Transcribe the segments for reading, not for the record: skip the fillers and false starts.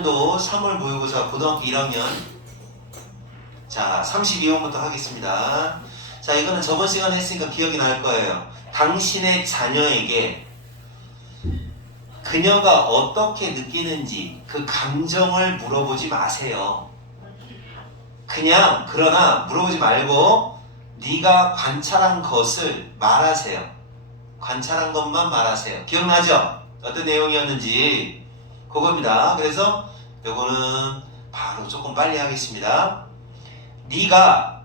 2015년도 3월 모의고사 고등학교 1학년 자 32번부터 하겠습니다. 자 이거는 저번 시간에 했으니까 기억이 날 거예요. 당신의 자녀에게 그녀가 어떻게 느끼는지 그 감정을 물어보지 마세요. 그냥 그러나 물어보지 말고 네가 관찰한 것을 말하세요. 관찰한 것만 말하세요. 기억나죠? 어떤 내용이었는지 그겁니다. 그래서 요거는 바로 조금 빨리 하겠습니다. 네가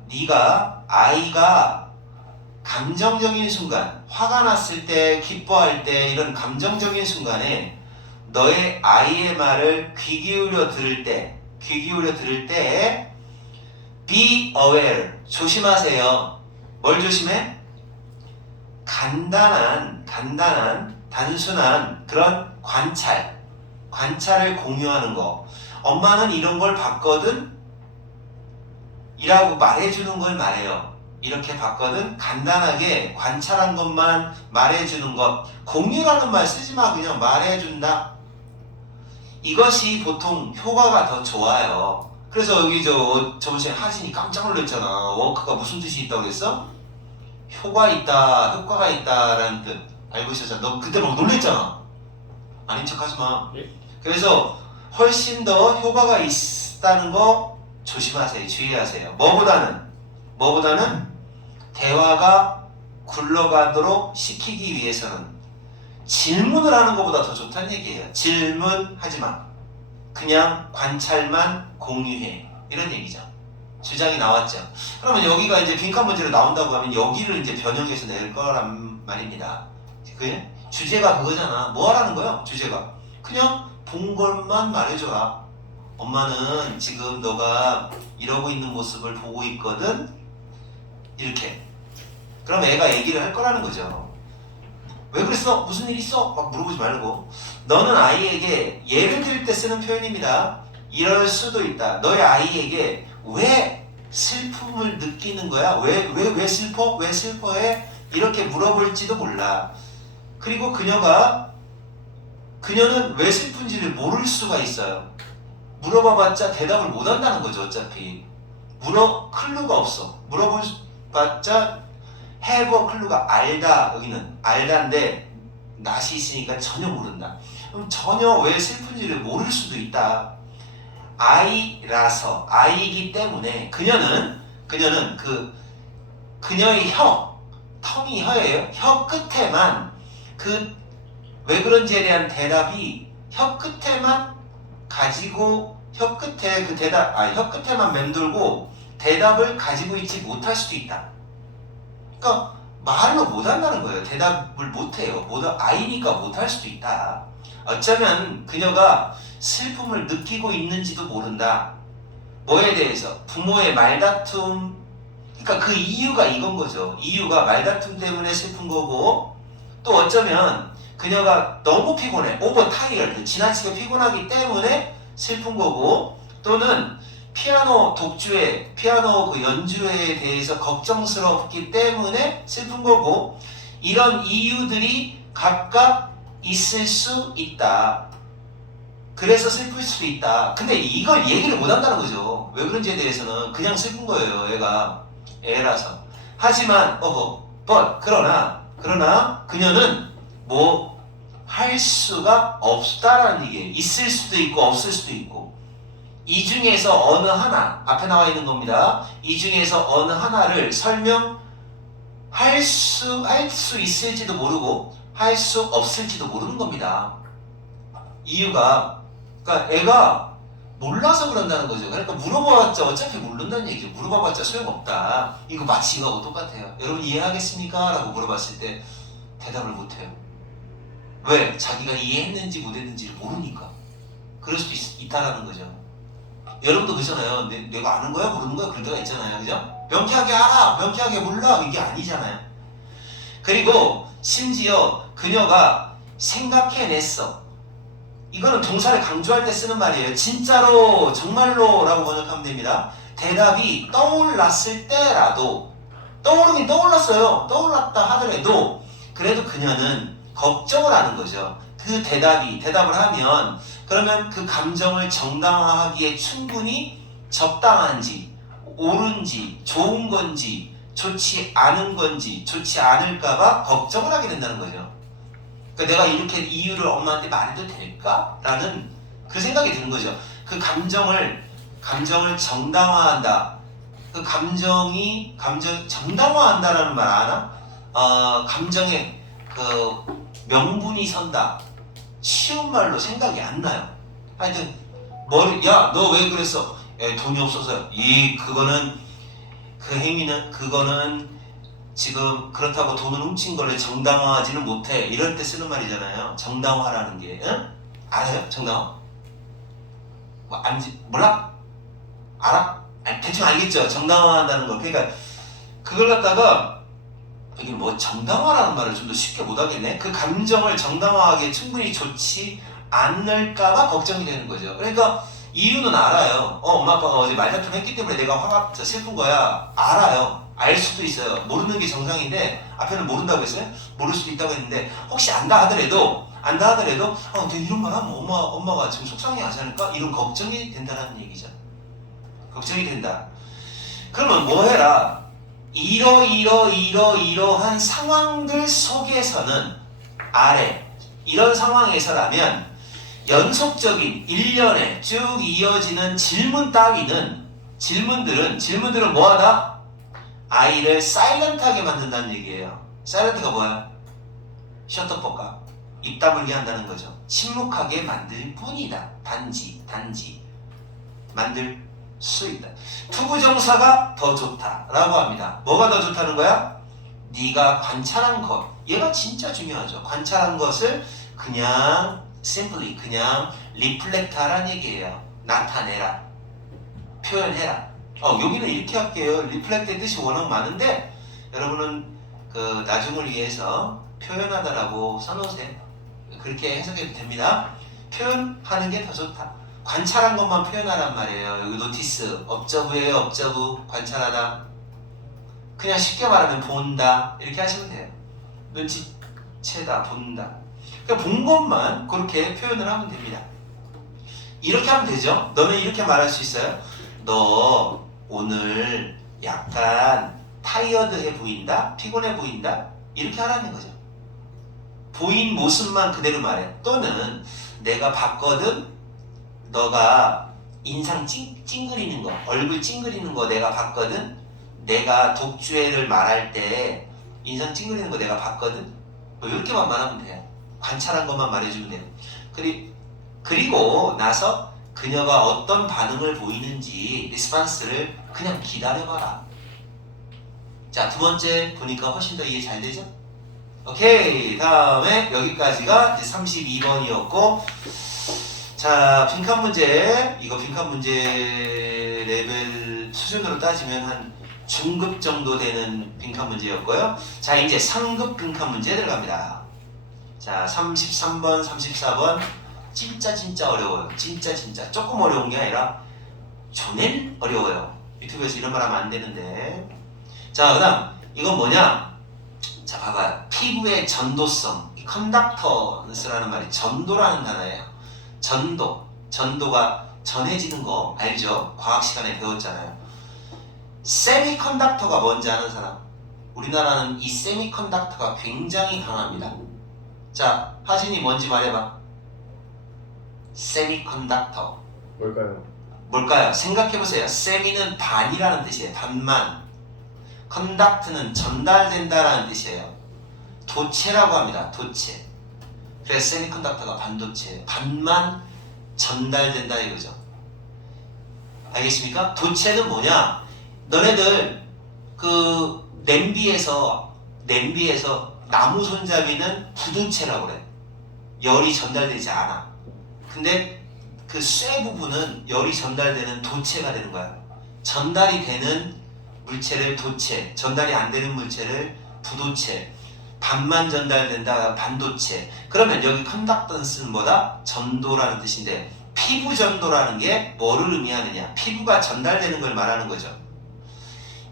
아이가 감정적인 순간, 화가 났을 때, 기뻐할 때 이런 감정적인 순간에 너의 아이의 말을 귀 기울여 들을 때 be aware, 조심하세요. 뭘 조심해? 간단한 단순한 그런 관찰을 공유하는 거. 엄마는 이런 걸 봤거든? 이라고 말해주는 걸 말해요. 이렇게 봤거든? 간단하게 관찰한 것만 말해주는 것. 공유라는 말 쓰지 마. 그냥 말해준다. 이것이 보통 효과가 더 좋아요. 그래서 여기 저번 시간에 하진이 깜짝 놀랐잖아. 워크가 무슨 뜻이 있다고 그랬어? 효과가 있다라는 뜻. 알고 있었잖아. 너 그때 막 놀랬잖아. 아닌 척 하지 마. 네. 그래서 훨씬 더 효과가 있다는 거 조심하세요. 주의하세요. 뭐보다는 대화가 굴러가도록 시키기 위해서는 질문을 하는 것보다 더 좋다는 얘기예요. 질문하지 마. 그냥 관찰만 공유해. 이런 얘기죠. 주장이 나왔죠. 그러면 여기가 이제 빈칸 문제로 나온다고 하면 여기를 이제 변형해서 낼 거란 말입니다. 그게 주제가 그거잖아. 뭐 하라는 거야? 주제가. 그냥 본 것만 말해줘라. 엄마는 지금 너가 이러고 있는 모습을 보고 있거든? 이렇게. 그럼 애가 얘기를 할 거라는 거죠. 왜 그랬어? 무슨 일 있어? 막 물어보지 말고 너는 아이에게 예를 드릴 때 쓰는 표현입니다. 이럴 수도 있다. 너의 아이에게 왜 슬픔을 느끼는 거야? 왜 슬퍼? 왜 슬퍼해? 이렇게 물어볼지도 몰라. 그리고 그녀는 왜 슬픈지를 모를 수가 있어요. 물어봐봤자 대답을 못 한다는 거죠. 어차피 클루가 없어. 물어봐봤자 have 클루가 알다. 여기는 알다인데 낫이 있으니까 전혀 모른다. 그럼 전혀 왜 슬픈지를 모를 수도 있다. 아이라서, 아이이기 때문에 그녀는 그녀의 텀이 혀예요. 혀 끝에만 왜 그런지에 대한 대답이 혀 끝에만 가지고 혀 끝에만 맴돌고 대답을 가지고 있지 못할 수도 있다. 그러니까 말로 못한다는 거예요. 대답을 못해요. 아이니까 못할 수도 있다. 어쩌면 그녀가 슬픔을 느끼고 있는지도 모른다. 뭐에 대해서? 부모의 말다툼. 그러니까 그 이유가 이건 거죠. 이유가 말다툼 때문에 슬픈 거고, 또 어쩌면 그녀가 너무 피곤해. 오버 타이어드. 지나치게 피곤하기 때문에 슬픈 거고, 또는 피아노 그 연주에 대해서 걱정스럽기 때문에 슬픈 거고, 이런 이유들이 각각 있을 수 있다. 그래서 슬플 수도 있다. 근데 이걸 얘기를 못 한다는 거죠. 왜 그런지에 대해서는 그냥 슬픈 거예요. 애라서. 하지만 그러나 그녀는 뭐 할 수가 없다라는 얘기예요. 있을 수도 있고 없을 수도 있고. 이 중에서 어느 하나, 앞에 나와 있는 겁니다. 이 중에서 어느 하나를 설명할 수 있을지도 모르고 할 수 없을지도 모르는 겁니다. 이유가, 그러니까 애가 몰라서 그런다는 거죠. 그러니까 물어봐봤자 어차피 모른다는 얘기죠. 물어봐봤자 소용없다. 이거 마치 이거하고 똑같아요. 여러분 이해하겠습니까? 라고 물어봤을 때 대답을 못해요. 왜? 자기가 이해했는지 못했는지를 모르니까. 그럴 수도 있다라는 거죠. 여러분도 그러잖아요. 내가 아는 거야? 모르는 거야? 그럴 때가 있잖아요. 그죠? 명쾌하게 알아! 명쾌하게 몰라! 이게 아니잖아요. 그리고 심지어 그녀가 생각해냈어. 이거는 동사를 강조할 때 쓰는 말이에요. 진짜로, 정말로 라고 번역하면 됩니다. 대답이 떠올랐을 때라도, 떠오르긴 떠올랐어요. 떠올랐다 하더라도, 그래도 그녀는 걱정을 하는 거죠. 그 대답을 하면 그러면 그 감정을 정당화하기에 충분히 적당한지 옳은지 좋은 건지 좋지 않은 건지 좋지 않을까봐 걱정을 하게 된다는 거죠. 그러니까 내가 이렇게 이유를 엄마한테 말해도 될까? 라는 그 생각이 드는 거죠. 그 감정을 정당화한다. 그 감정 정당화한다라는 말 아나? 감정에 그 명분이 선다. 쉬운 말로 생각이 안 나요. 하여튼 야, 너 왜 그랬어? 돈이 없어서. 그거는 그 행위는 그거는 지금 그렇다고 돈을 훔친 거를 정당화하지는 못해. 이럴 때 쓰는 말이잖아요. 정당화라는 게. 응? 알아요? 정당화? 뭐 몰라? 알아? 대충 알겠죠? 정당화한다는 거. 그러니까 그걸 갖다가 이게 뭐 정당화라는 말을 좀 더 쉽게 못 하겠네. 그 감정을 정당화하기에 충분히 좋지 않을까봐 걱정이 되는 거죠. 그러니까 이유는 알아요. 엄마 아빠가 어제 말다툼 했기 때문에 내가 화가 슬픈 거야. 알아요. 알 수도 있어요. 모르는 게 정상인데 앞에는 모른다고 했어요? 모를 수도 있다고 했는데 혹시 안다 하더라도 내가 이런 말 하면 엄마가 지금 속상해 하지 않을까? 이런 걱정이 된다는 얘기죠. 걱정이 된다. 그러면 뭐 해라? 이러한 상황들 속에서는 이런 상황에서라면 연속적인 1년에 쭉 이어지는 질문 따위는 질문들은 뭐하다? 아이를 사일런트하게 만든다는 얘기예요. 사일런트가 뭐야? 셔터법가 입 다물게 한다는 거죠. 침묵하게 만들 뿐이다. 단지 만들 수 있다. 투부정사가 더 좋다라고 합니다. 뭐가 더 좋다는 거야? 네가 관찰한 것. 얘가 진짜 중요하죠. 관찰한 것을 그냥 simply 그냥 reflect하라는 얘기예요. 나타내라. 표현해라. 여기는 이렇게 할게요. reflect의 뜻이 워낙 많은데 여러분은 그 나중을 위해서 표현하다라고 써놓으세요. 그렇게 해석해도 됩니다. 표현하는 게 더 좋다. 관찰한 것만 표현하란 말이에요. 여기 노티스, observe예요. observe, 관찰하다. 그냥 쉽게 말하면 본다. 이렇게 하시면 돼요. 눈치채다, 본다. 그러니까 본 것만 그렇게 표현을 하면 됩니다. 이렇게 하면 되죠. 너는 이렇게 말할 수 있어요. 너 오늘 약간 타이어드해 보인다? 피곤해 보인다? 이렇게 하라는 거죠. 보인 모습만 그대로 말해. 또는 내가 봤거든? 너가 인상 찡그리는 거, 얼굴 찡그리는 거 내가 봤거든? 내가 독주애를 말할 때 인상 찡그리는 거 내가 봤거든? 뭐 이렇게만 말하면 돼요. 관찰한 것만 말해주면 돼요. 그리고 나서 그녀가 어떤 반응을 보이는지 리스판스를 그냥 기다려봐라. 자, 두 번째 보니까 훨씬 더 이해 잘 되죠? 오케이. 다음에 여기까지가 이제 32번이었고 자, 빈칸 문제. 이거 빈칸 문제 레벨 수준으로 따지면 한 중급 정도 되는 빈칸 문제였고요. 자, 이제 상급 빈칸 문제 들어갑니다. 자, 33번, 34번 진짜 어려워요. 진짜 조금 어려운 게 아니라 존엔 어려워요. 유튜브에서 이런 말 하면 안 되는데. 자, 그 다음 이건 뭐냐? 자, 봐봐요. 피부의 전도성. 컨덕턴스라는 말이 전도라는 단어예요. 전도가 전해지는 거 알죠? 과학 시간에 배웠잖아요. 세미컨덕터가 뭔지 아는 사람? 우리나라는 이 세미컨덕터가 굉장히 강합니다. 자, 하진이 뭔지 말해봐. 세미컨덕터. 뭘까요? 생각해보세요. 세미는 반이라는 뜻이에요. 반만. 컨덕트는 전달된다라는 뜻이에요. 도체라고 합니다. 도체. 그래서 세미컨덕터가 반도체. 반만 전달된다 이거죠. 알겠습니까? 도체는 뭐냐? 너네들 그 냄비에서 나무 손잡이는 부도체라고 그래. 열이 전달되지 않아. 근데 그 쇠 부분은 열이 전달되는 도체가 되는 거야. 전달이 되는 물체를 도체, 전달이 안 되는 물체를 부도체, 반만 전달된다 반도체. 그러면 여기 컨덕턴스는 뭐다? 전도라는 뜻인데 피부 전도라는 게 뭐를 의미하느냐? 피부가 전달되는 걸 말하는 거죠.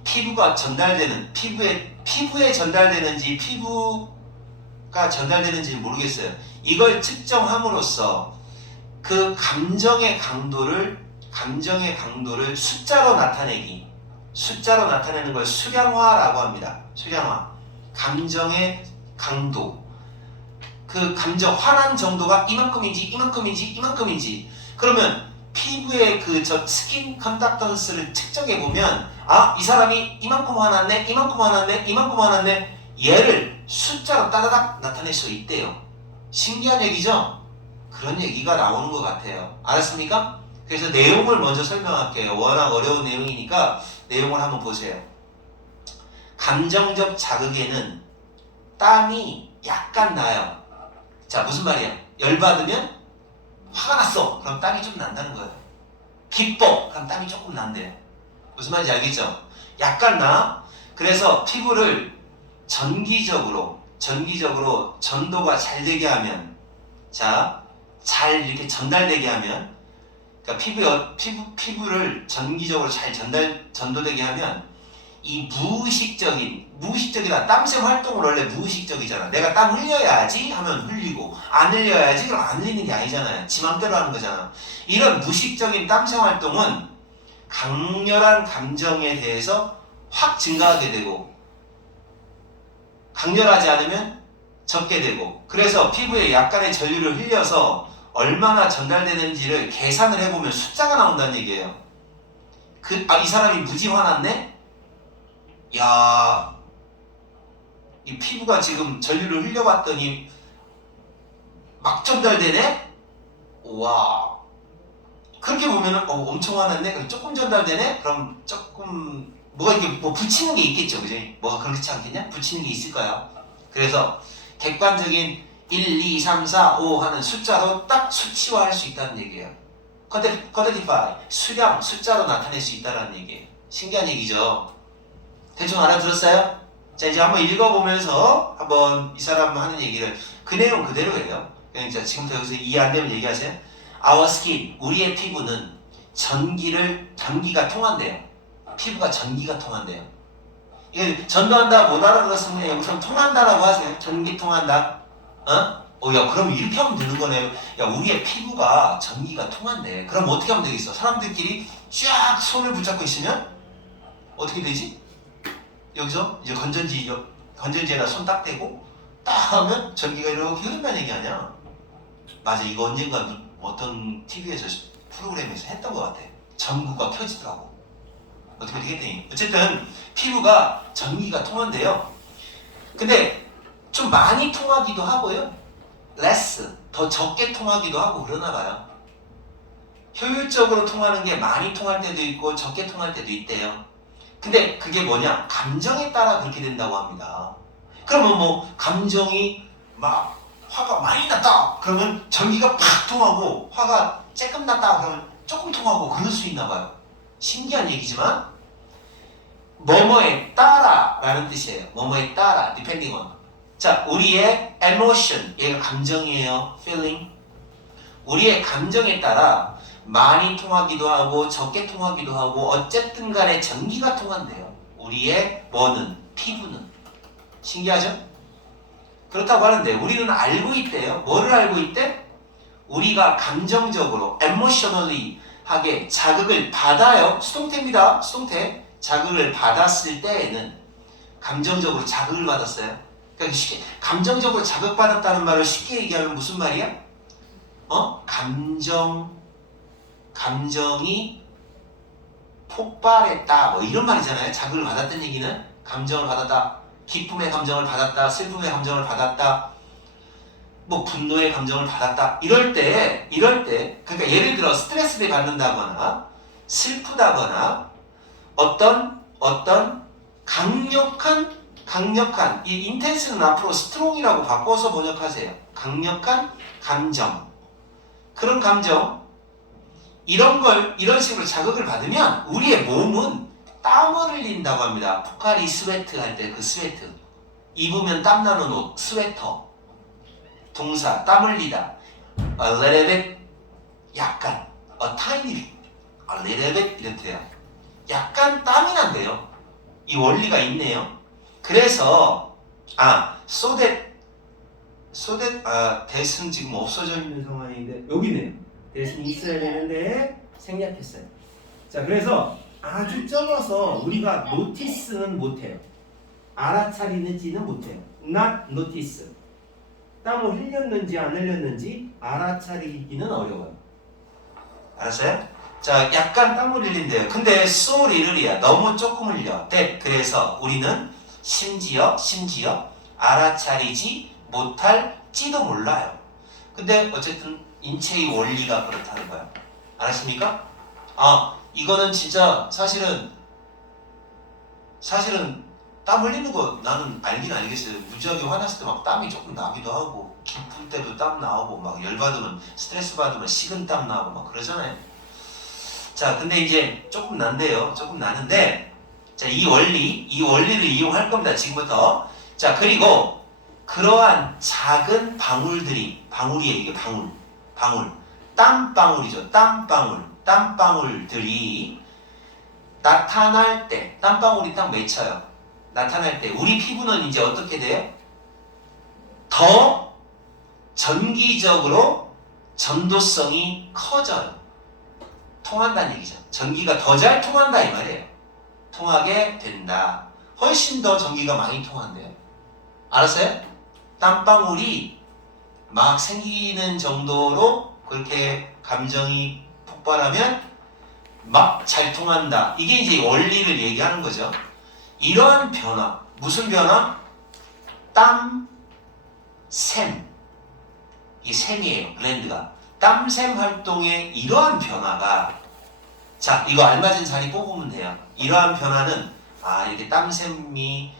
피부가 전달되는 피부에 전달되는지 피부 뭐가 전달되는지 모르겠어요. 이걸 측정함으로써 그 감정의 강도를 숫자로 나타내는 걸 수량화라고 합니다. 수량화. 감정의 강도. 그 감정 화난 정도가 이만큼인지 그러면 피부의 그 저 스킨 컨덕턴스를 측정해 보면 이 사람이 이만큼 화났네 얘를 숫자로 따다닥 나타낼 수 있대요. 신기한 얘기죠? 그런 얘기가 나오는 것 같아요. 알았습니까? 그래서 내용을 먼저 설명할게요. 워낙 어려운 내용이니까 내용을 한번 보세요. 감정적 자극에는 땀이 약간 나요. 자, 무슨 말이야? 열받으면 화가 났어. 그럼 땀이 좀 난다는 거예요. 기뻐. 그럼 땀이 조금 난대요. 무슨 말인지 알겠죠? 약간 나. 그래서 피부를 전기적으로 전도가 잘 되게 하면, 잘 이렇게 전달되게 하면, 그러니까 피부를 전기적으로 잘 전도되게 하면 이 무의식적이라 땀샘 활동은 원래 무의식적이잖아. 내가 땀 흘려야지 하면 흘리고 안 흘려야지 그럼 안 흘리는 게 아니잖아요. 지 맘대로 하는 거잖아. 이런 무의식적인 땀샘 활동은 강렬한 감정에 대해서 확 증가하게 되고 강렬하지 않으면 적게 되고 그래서 피부에 약간의 전류를 흘려서 얼마나 전달되는지를 계산을 해보면 숫자가 나온다는 얘기예요. 이 사람이 무지 화났네? 야, 이 피부가 지금 전류를 흘려봤더니 막 전달되네? 와, 그렇게 보면은 엄청 화났네? 그럼 조금 전달되네? 그럼 조금 뭐가 이렇게 뭐 붙이는 게 있겠죠, 그죠? 뭐가 그렇지 않겠냐? 붙이는 게 있을 거야. 그래서 객관적인 1, 2, 3, 4, 5 하는 숫자로 딱 수치화할 수 있다는 얘기예요. quantify, 수량, 숫자로 나타낼 수 있다는 얘기예요. 신기한 얘기죠. 대충 알아들었어요? 자, 이제 한번 읽어보면서 한번 이 사람 하는 얘기를 그 내용 그대로예요. 그냥 지금부터 여기서 이해 안 되면 얘기하세요. Our skin, 우리의 피부는 전기가 통한대요. 피부가 전기가 통한대요. 이게 전도한다 못 알아들었으면 우선 통한다라고 하세요. 전기 통한다. 야, 그럼 이렇게 하면 되는 거네요. 야, 우리의 피부가 전기가 통한대. 그럼 어떻게 하면 되겠어? 사람들끼리 쫙 손을 붙잡고 있으면 어떻게 되지? 여기서 이제 건전지에다 손 딱 대고 딱 하면 전기가 이렇게 흐른다는 얘기 아니야? 맞아, 이거 언젠가 어떤 TV에서 프로그램에서 했던 것 같아. 전구가 켜지더라고. 어떻게 되겠더니 어쨌든 피부가 전기가 통한대요. 근데 좀 많이 통하기도 하고요. less, 더 적게 통하기도 하고 그러나 봐요. 효율적으로 통하는 게 많이 통할 때도 있고 적게 통할 때도 있대요. 근데 그게 뭐냐? 감정에 따라 그렇게 된다고 합니다. 그러면 뭐 감정이 막 화가 많이 났다 그러면 전기가 팍 통하고 화가 조금 났다 그러면 조금 통하고 그럴 수 있나 봐요. 신기한 얘기지만 뭐뭐에 따라 라는 뜻이에요. 뭐뭐에 따라 depending on. 자, 우리의 emotion, 얘가 감정이에요. feeling. 우리의 감정에 따라 많이 통하기도 하고 적게 통하기도 하고 어쨌든 간에 전기가 통한대요. 우리의 피부는. 신기하죠? 그렇다고 하는데 우리는 알고 있대요. 뭐를 알고 있대? 우리가 감정적으로 emotionally 하게 자극을 받아요. 수동태입니다. 수동태. 자극을 받았을 때에는 감정적으로 자극을 받았어요. 그러니까 감정적으로 자극받았다는 말을 쉽게 얘기하면 무슨 말이야? 감정이 폭발했다 뭐 이런 말이잖아요. 자극을 받았다는 얘기는 감정을 받았다, 기쁨의 감정을 받았다, 슬픔의 감정을 받았다, 뭐 분노의 감정을 받았다. 이럴 때 그러니까 예를 들어 스트레스를 받는다거나 슬프다거나 어떤 강력한 이 인텐스는 앞으로 스트롱이라고 바꿔서 번역하세요. 강력한 감정, 그런 감정 이런 식으로 자극을 받으면 우리의 몸은 땀을 흘린다고 합니다. 포카리 스웨트 할 때 그 스웨트. 입으면 땀나는 옷, 스웨터. 동사, 땀 흘리다. A little bit, 약간. A tiny bit, a little bit 이렇대요. 약간 땀이 난대요. 이 원리가 있네요. 그래서 so that that은 지금 없어져 있는 상황인데 여기네요. that은 있어야 되는데 생략했어요. 자, 그래서 아주 적어서 우리가 notice는 못해요. 알아차리는지는 못해요. not notice. 땀을 흘렸는지 안 흘렸는지 알아차리기는 어려워요. 알았어요? 자, 약간 땀을 흘린대요. 근데 so little이야. 너무 조금 흘려. that. 그래서 우리는 심지어 알아차리지 못할지도 몰라요. 근데 어쨌든 인체의 원리가 그렇다는 거야. 알았습니까? 이거는 진짜 사실은 땀 흘리는 거 나는 알긴 알겠어요. 무지하게 화났을 때 막 땀이 조금 나기도 하고 기쁠 때도 땀 나오고 막 열받으면 스트레스 받으면 식은땀 나고 막 그러잖아요. 자, 근데 이제 조금 난데요. 조금 나는데 자, 이 원리를 이용할 겁니다. 지금부터. 자, 그리고 그러한 작은 방울이에요. 이게 방울. 땀방울이죠. 땀방울들이 나타날 때, 땀방울이 딱 맺혀요. 나타날 때 우리 피부는 이제 어떻게 돼요? 더 전기적으로 전도성이 커져요. 통한다는 얘기죠. 전기가 더 잘 통한다 이 말이에요. 통하게 된다. 훨씬 더 전기가 많이 통한대요. 알았어요? 땀방울이 막 생기는 정도로 그렇게 감정이 폭발하면 막 잘 통한다. 이게 이제 원리를 얘기하는 거죠. 이러한 변화, 무슨 변화? 땀샘. 이 샘이에요, 글랜드가. 땀샘 활동의 이러한 변화가, 자, 이거 알맞은 자리 뽑으면 돼요. 이러한 변화는, 이렇게 땀샘이,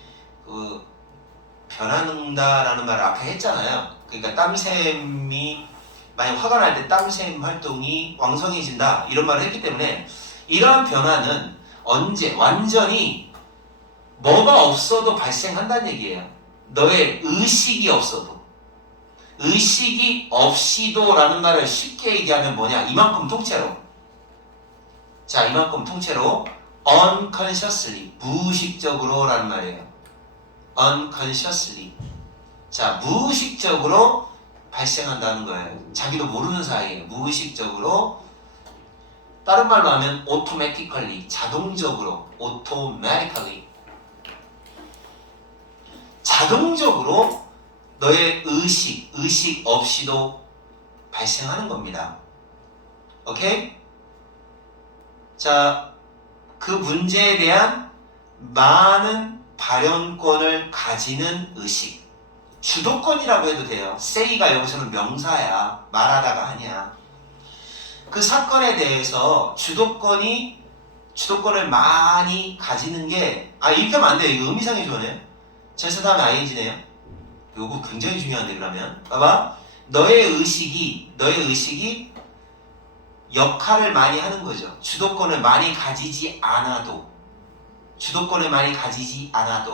변하는다라는 말을 앞에 했잖아요. 그러니까 땀샘이, 만약 화가 날 때 땀샘 활동이 왕성해진다. 이런 말을 했기 때문에, 이러한 변화는 언제, 완전히 뭐가 없어도 발생한다는 얘기예요. 너의 의식이 없어도. 의식이 없이도 라는 말을 쉽게 얘기하면 뭐냐? 이만큼 통째로. 자, 이만큼 통째로 unconsciously, 무의식적으로 라는 말이에요. unconsciously. 자, 무의식적으로 발생한다는 거예요. 자기도 모르는 사이에 무의식적으로. 다른 말로 하면 automatically, 자동적으로, automatically. 자동적으로 너의 의식 없이도 발생하는 겁니다. 오케이? 자, 그 문제에 대한 많은 발현권을 가지는 의식. 주도권이라고 해도 돼요. say가 여기서는 명사야. 말하다가 아니야. 그 사건에 대해서 주도권을 많이 가지는 게, 이렇게 하면 안 돼요. 이거 의미상의 조언이에요. 절세 다음에 ing네요. 요거 굉장히 중요한데, 그러면. 봐봐. 너의 의식이 역할을 많이 하는 거죠. 주도권을 많이 가지지 않아도.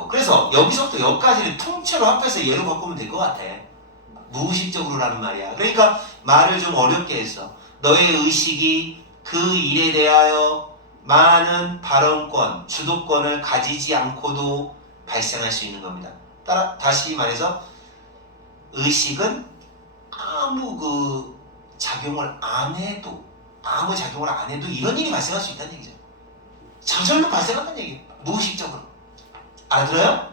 그래서 여기서부터 여기까지를 통째로 합해서 예로 바꾸면 될 것 같아. 무의식적으로라는 말이야. 그러니까 말을 좀 어렵게 했어. 너의 의식이 그 일에 대하여 많은 발언권, 주도권을 가지지 않고도 발생할 수 있는 겁니다. 다시 말해서 의식은 아무 작용을 안 해도 이런 일이 발생할 수 있다는 얘기죠. 저절로 발생한다는 얘기예요. 무의식적으로. 알아들어요?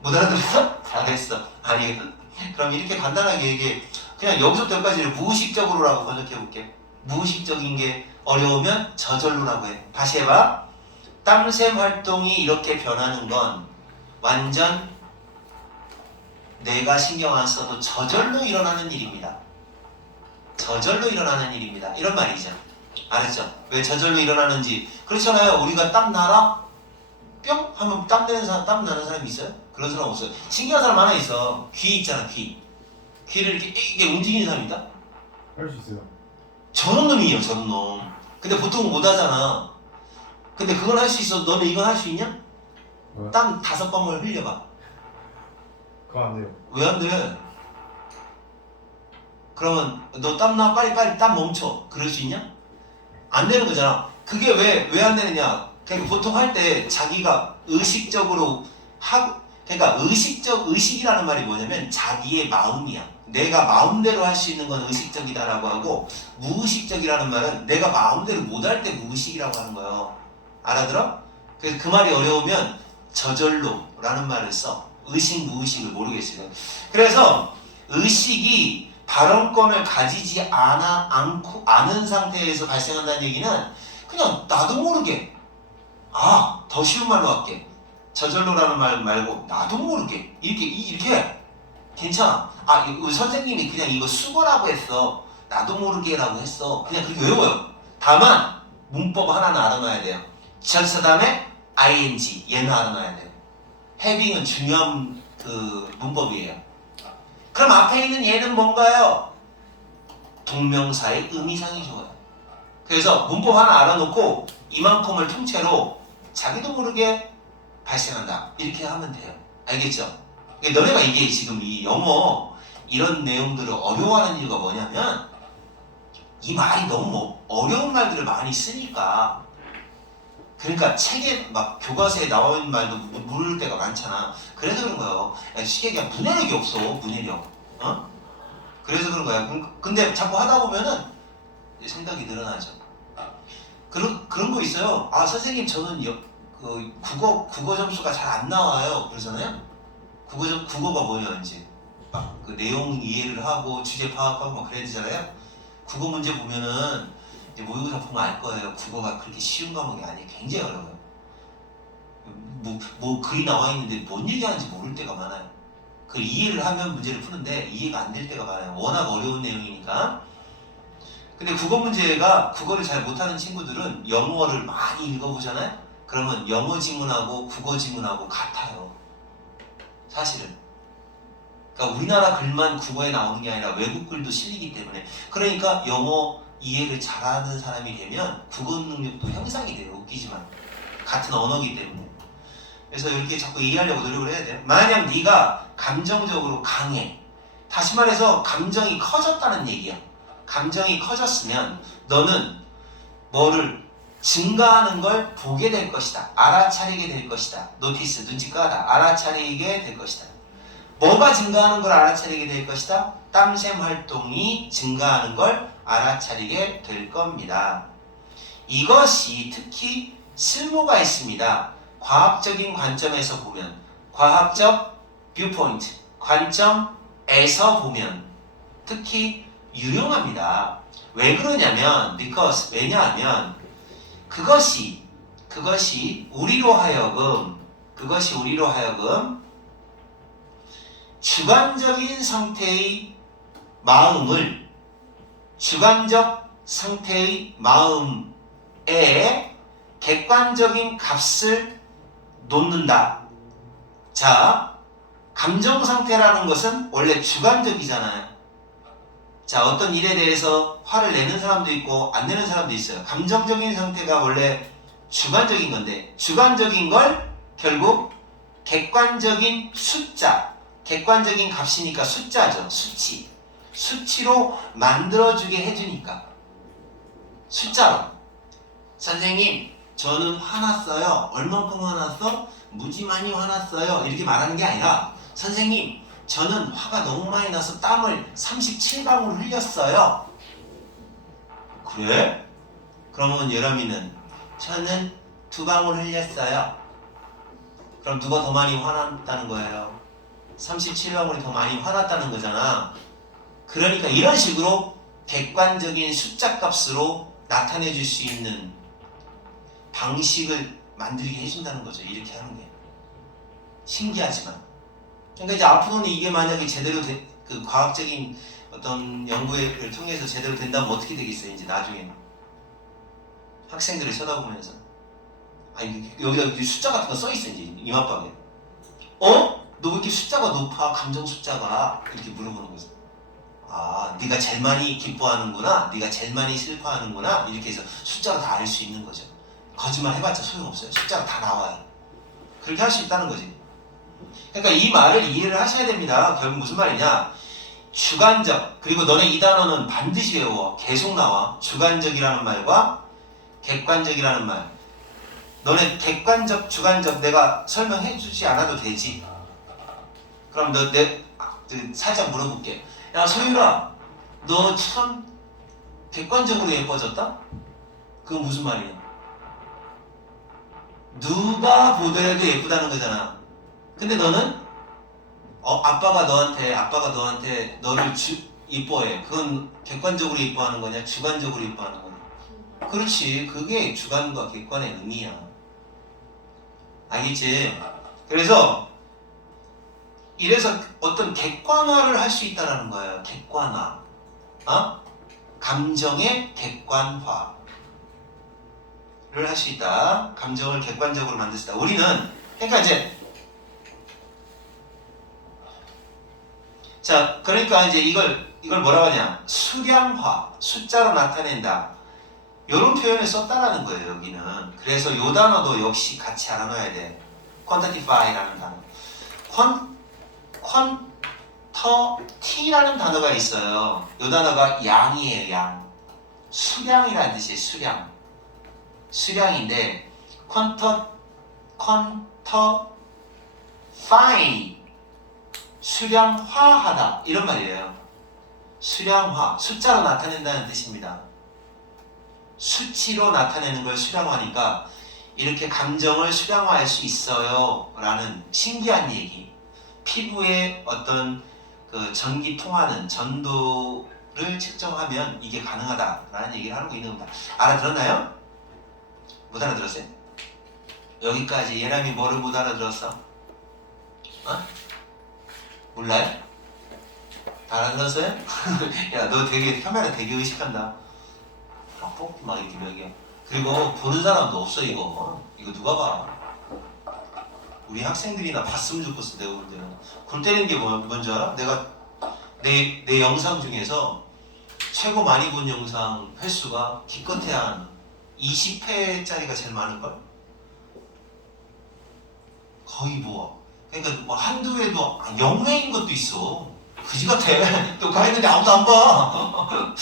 못 알아들었어? 알겠어. 아니, 그럼 이렇게 간단하게 얘기해. 그냥 여기서부터 여기까지를 무의식적으로라고 번역해볼게. 무의식적인 게 어려우면 저절로라고 해. 다시 해봐. 땀샘 활동이 이렇게 변하는 건 완전 내가 신경 안 써도 저절로 일어나는 일입니다. 이런 말이죠. 알았죠? 왜 저절로 일어나는지. 그렇잖아요. 우리가 땀 나라? 뿅? 하면 땀 나는 사람이 있어요? 그런 사람 없어요. 신기한 사람 하나 있어. 귀 있잖아, 귀. 귀를 이렇게 움직이는 사람 있다? 할 수 있어요. 저런 놈이에요, 저런 놈. 근데 보통 못 하잖아. 근데 그걸 할 수 있어. 너는 이건 할 수 있냐? 뭐야? 땀 5방울 흘려봐. 그거 안 돼요. 왜 안 돼? 그러면 너 땀나 빨리 땀 멈춰. 그럴 수 있냐? 안 되는 거잖아. 그게 왜 안 되느냐? 그러니까 보통 할 때 자기가 의식적으로 하고, 그러니까 의식이라는 말이 뭐냐면 자기의 마음이야. 내가 마음대로 할 수 있는 건 의식적이다라고 하고, 무의식적이라는 말은 내가 마음대로 못할 때 무의식이라고 하는 거예요. 알아들어? 그래서 그 말이 어려우면 저절로라는 말을 써. 의식 무의식을 모르겠어요. 그래서 의식이 발언권을 가지지 않은 상태에서 발생한다는 얘기는 그냥 나도 모르게, 더 쉬운 말로 할게. 저절로라는 말 말고 나도 모르게 이렇게 괜찮아. 선생님이 그냥 이거 수거라고 했어. 나도 모르게라고 했어. 그냥 그렇게 외워요. 다만 문법 하나는 알아놔야 돼요. 전치사 다음에 ing 얘는 알아놔야 돼요. having은 중요한 그 문법이에요. 그럼 앞에 있는 얘는 뭔가요? 동명사의 의미상이 좋아요. 그래서 문법 하나 알아놓고 이만큼을 통째로 자기도 모르게 발생한다. 이렇게 하면 돼요. 알겠죠? 너네가 이게 지금 이 영어 이런 내용들을 어려워하는 이유가 뭐냐면 이 말이 너무 어려운 말들을 많이 쓰니까. 그러니까 책에 막 교과서에 나와 있는 말도 모를 때가 많잖아. 그래서 그런 거예요. 쉽게 그냥 문해력이 없어. 문해력. 그래서 그런 거야. 근데 자꾸 하다 보면은 생각이 늘어나죠. 그런 거 있어요. 선생님 저는 국어 점수가 잘 안 나와요. 그러잖아요. 국어가 뭐예요? 이제 막 그 내용 이해를 하고 주제 파악하고 막 그래야 되잖아요. 국어 문제 보면은 이제 모의고사 보면 알 거예요. 국어가 그렇게 쉬운 과목이 아니에요. 굉장히 어려워요. 뭐 글이 나와 있는데 뭔 얘기하는지 모를 때가 많아요. 그걸 이해를 하면 문제를 푸는데 이해가 안 될 때가 많아요. 워낙 어려운 내용이니까. 근데 국어 문제가 국어를 잘 못하는 친구들은 영어를 많이 읽어보잖아요. 그러면 영어 지문하고 국어 지문하고 같아요. 사실은. 그러니까 우리나라 글만 국어에 나오는 게 아니라 외국 글도 실리기 때문에. 그러니까 영어 이해를 잘하는 사람이 되면 국어 능력도 향상이 돼요. 웃기지만. 같은 언어이기 때문에. 그래서 이렇게 자꾸 이해하려고 노력을 해야 돼요. 만약 네가 감정적으로 강해. 다시 말해서 감정이 커졌다는 얘기야. 감정이 커졌으면 너는 뭐를 증가하는 걸 보게 될 것이다. 알아차리게 될 것이다. 노티스, 눈치까다. 알아차리게 될 것이다. 뭐가 증가하는 걸 알아차리게 될 것이다? 땀샘 활동이 증가하는 걸 알아차리게 될 겁니다. 이것이 특히 쓸모가 있습니다. 과학적인 관점에서 보면, 과학적 뷰포인트, 관점에서 보면 특히 유용합니다. 왜 그러냐면, because, 왜냐하면 그것이 우리로 하여금 주관적 상태의 마음에 객관적인 값을 놓는다. 자, 감정 상태라는 것은 원래 주관적이잖아요. 자, 어떤 일에 대해서 화를 내는 사람도 있고 안 내는 사람도 있어요. 감정적인 상태가 원래 주관적인 건데, 주관적인 걸 결국 객관적인 숫자, 객관적인 값이니까 숫자죠. 수치로 만들어주게 해주니까. 숫자로. 선생님, 저는 화났어요. 얼만큼 화났어? 무지 많이 화났어요. 이렇게 말하는 게 아니라, 선생님, 저는 화가 너무 많이 나서 땀을 37방울 흘렸어요. 그래? 그러면 여러분은 저는 2방울 흘렸어요. 그럼 누가 더 많이 화났다는 거예요? 37방울이 더 많이 화났다는 거잖아. 그러니까 이런 식으로 객관적인 숫자 값으로 나타내 줄 수 있는 방식을 만들게 해준다는 거죠. 이렇게 하는 게. 신기하지만. 그러니까 이제 앞으로는 이게 만약에 제대로 그 과학적인 어떤 연구를 통해서 제대로 된다면 어떻게 되겠어요? 이제 나중에 학생들을 쳐다보면서 여기다 이렇게 숫자 같은 거 써 있어. 이제 이마박에. 너 왜 이렇게 숫자가 높아? 감정 숫자가. 이렇게 물어보는 거죠. 네가 제일 많이 기뻐하는구나, 네가 제일 많이 슬퍼하는구나. 이렇게 해서 숫자로 다 알 수 있는 거죠. 거짓말 해봤자 소용없어요. 숫자가 다 나와요. 그렇게 할 수 있다는 거지. 그러니까 이 말을 이해를 하셔야 됩니다. 결국 무슨 말이냐? 주관적, 그리고 너네 이 단어는 반드시 외워. 계속 나와. 주관적이라는 말과 객관적이라는 말. 너네 객관적, 주관적 내가 설명해 주지 않아도 되지. 그럼 살짝 물어볼게. 야 소율아, 너 참 객관적으로 예뻐졌다? 그건 무슨 말이야? 누가 보더라도 예쁘다는 거잖아. 근데 너는 아빠가 너한테 너를 이뻐해. 그건 객관적으로 이뻐하는 거냐? 주관적으로 이뻐하는 거냐? 그렇지. 그게 주관과 객관의 의미야. 알겠지? 그래서 이래서 어떤 객관화를 할 수 있다는 거예요. 객관화. 감정의 객관화를 할 수 있다. 감정을 객관적으로 만들 수 있다. 우리는 그러니까 이제 자, 그러니까 이제 이걸 뭐라고 하냐? 수량화, 숫자로 나타낸다. 이런 표현을 썼다라는 거예요, 여기는. 그래서 이 단어도 역시 같이 알아놔야 돼. quantify라는 단어. quantity라는 단어가 있어요. 이 단어가 양이에요, 양. 수량이라는 뜻이에요, 수량. 수량인데, quantify. 수량화하다 이런 말이에요. 수량화, 숫자로 나타낸다는 뜻입니다. 수치로 나타내는 걸 수량화니까 이렇게 감정을 수량화할 수 있어요 라는 신기한 얘기. 피부에 어떤 그 전기 통하는 전도를 측정하면 이게 가능하다라는 얘기를 하고 있는 겁니다. 알아들었나요? 못 알아들었어요? 여기까지 예람이 뭐를 못 알아들었어? 몰라요? 다 알아들었어요? 야, 너 되게 카메라 되게 의식한다. 막 뽑기 막 이렇게 몇 그리고 보는 사람도 없어 이거. 이거 누가 봐? 우리 학생들이나 봤으면 좋겠어 내가 볼 때는. 골 때리는 게 뭔지 알아? 내가 내 영상 중에서 최고 많이 본 영상 횟수가 기껏해야 한 20회짜리가 제일 많을걸? 거의 뭐 그러니까 뭐 한두 회도 0회인 것도 있어. 그지 같아. 또 가했는데 아무도 안 봐.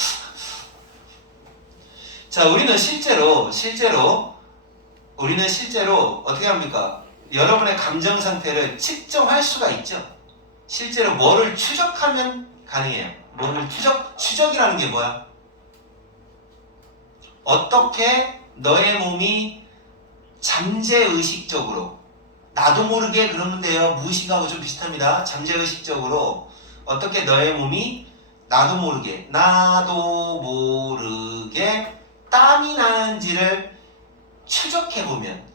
자, 우리는 실제로 어떻게 합니까? 여러분의 감정 상태를 측정할 수가 있죠. 실제로 뭐를 추적하면 가능해요. 뭐를 추적이라는 게 뭐야? 어떻게 너의 몸이 잠재의식적으로 나도 모르게 그러면 돼요. 무의식하고 좀 비슷합니다. 잠재의식적으로 어떻게 너의 몸이 나도 모르게 땀이 나는지를 추적해보면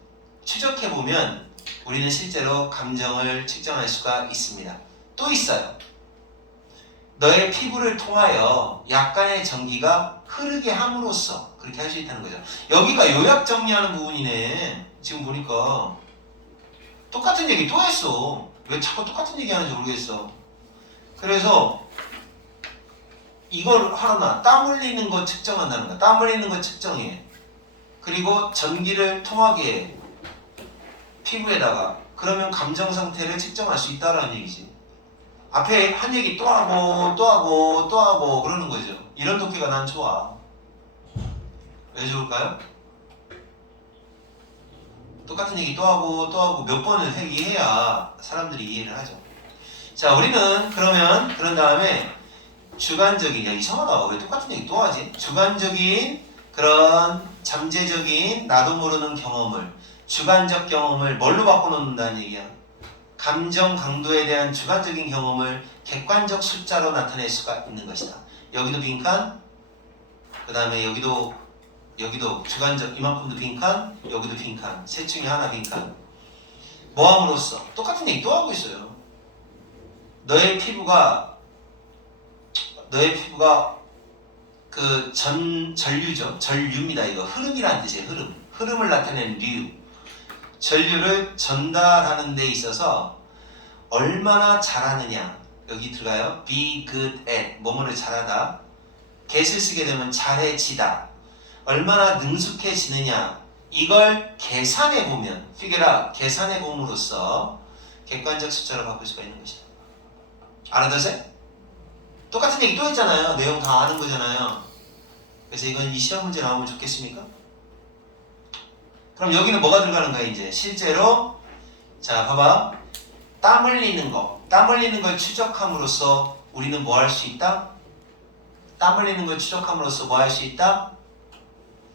우리는 실제로 감정을 측정할 수가 있습니다. 또 있어요. 너의 피부를 통하여 약간의 전기가 흐르게 함으로써 그렇게 할 수 있다는 거죠. 여기가 요약 정리하는 부분이네. 지금 보니까 똑같은 얘기 또 했어. 왜 자꾸 똑같은 얘기 하는지 모르겠어. 그래서 이걸 하나 땀 흘리는 거 측정한다는 거야. 땀 흘리는 거 측정해. 그리고 전기를 통하게 해. 피부에다가. 그러면 감정 상태를 측정할 수 있다라는 얘기지. 앞에 한 얘기 또 하고 그러는 거죠. 이런 독해가 난 좋아. 왜 좋을까요? 똑같은 얘기 또 하고 몇 번을 얘기해야 사람들이 이해를 하죠. 자, 우리는 그런 다음에 주관적인, 야 이상하다. 왜 똑같은 얘기 또 하지? 주관적인 그런 잠재적인 나도 모르는 경험을, 주관적 경험을 뭘로 바꿔놓는다는 얘기야? 감정 강도에 대한 주관적인 경험을 객관적 숫자로 나타낼 수가 있는 것이다. 여기도 빈칸, 그 다음에 여기도 주관적 이만큼도 빈칸, 여기도 빈칸, 셋 중에 하나 빈칸. 뭐함으로써 똑같은 얘기 또 하고 있어요. 너의 피부가 그 전류죠. 전류입니다. 이거 흐름이라는 뜻이에요. 흐름을 나타내는 류. 전류를 전달하는 데 있어서 얼마나 잘하느냐. 여기 들어가요. be good at 뭐뭐를 잘하다. get을 쓰게 되면 잘해지다. 얼마나 능숙해지느냐. 이걸 계산해보면 계산해봄으로써 객관적 숫자로 바꿀 수가 있는 것이다. 알아들었어요? 똑같은 얘기 또 했잖아요. 내용 다 아는 거잖아요. 그래서 이건 이 시험 문제 나오면 좋겠습니까? 그럼 여기는 뭐가 들어가는 거야 이제? 실제로 자 봐봐. 땀 흘리는 거, 땀 흘리는 걸 추적함으로써 우리는 뭐 할 수 있다? 땀 흘리는 걸 추적함으로써 뭐 할 수 있다?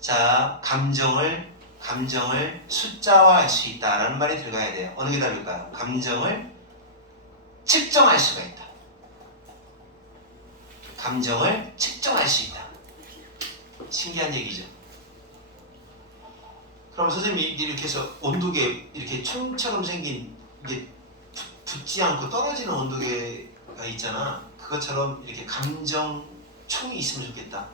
자, 감정을 숫자화할 수 있다라는 말이 들어가야 돼요. 어느 게 다를까요? 감정을 측정할 수가 있다. 감정을 측정할 수 있다. 신기한 얘기죠. 그럼 선생님이 이렇게 해서 온도계 이렇게 총처럼 생긴 이게 붙지 않고 떨어지는 온도계가 있잖아. 그것처럼 이렇게 감정 총이 있으면 좋겠다.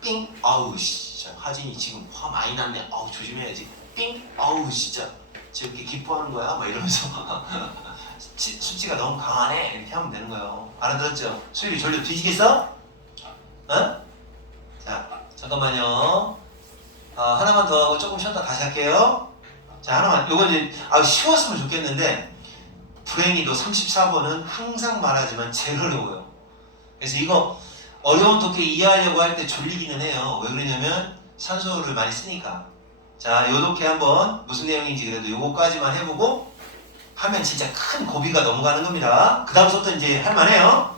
삥, 아우 진짜 하진이 지금 화 많이 났네. 아우 조심해야지. 삥, 아우 진짜 저렇게 기뻐하는 거야. 막 이러면서 수치가 너무 강하네. 이렇게 하면 되는 거예요. 알아들었죠? 수율이 졸려 뒤지겠어? 어? 자, 잠깐만요. 하나만 더 하고 조금 쉬었다 다시 할게요. 자, 하나만. 요건 이제 쉬웠으면 좋겠는데 불행히도 34번은 항상 말하지만 제일 어려워요. 그래서 이거 어려운 독해 이해하려고 할 때 졸리기는 해요. 왜 그러냐면 산소를 많이 쓰니까. 자, 요 독해 한번 무슨 내용인지 그래도 요거까지만 해보고 하면 진짜 큰 고비가 넘어가는 겁니다. 그 다음부터 이제 할만해요.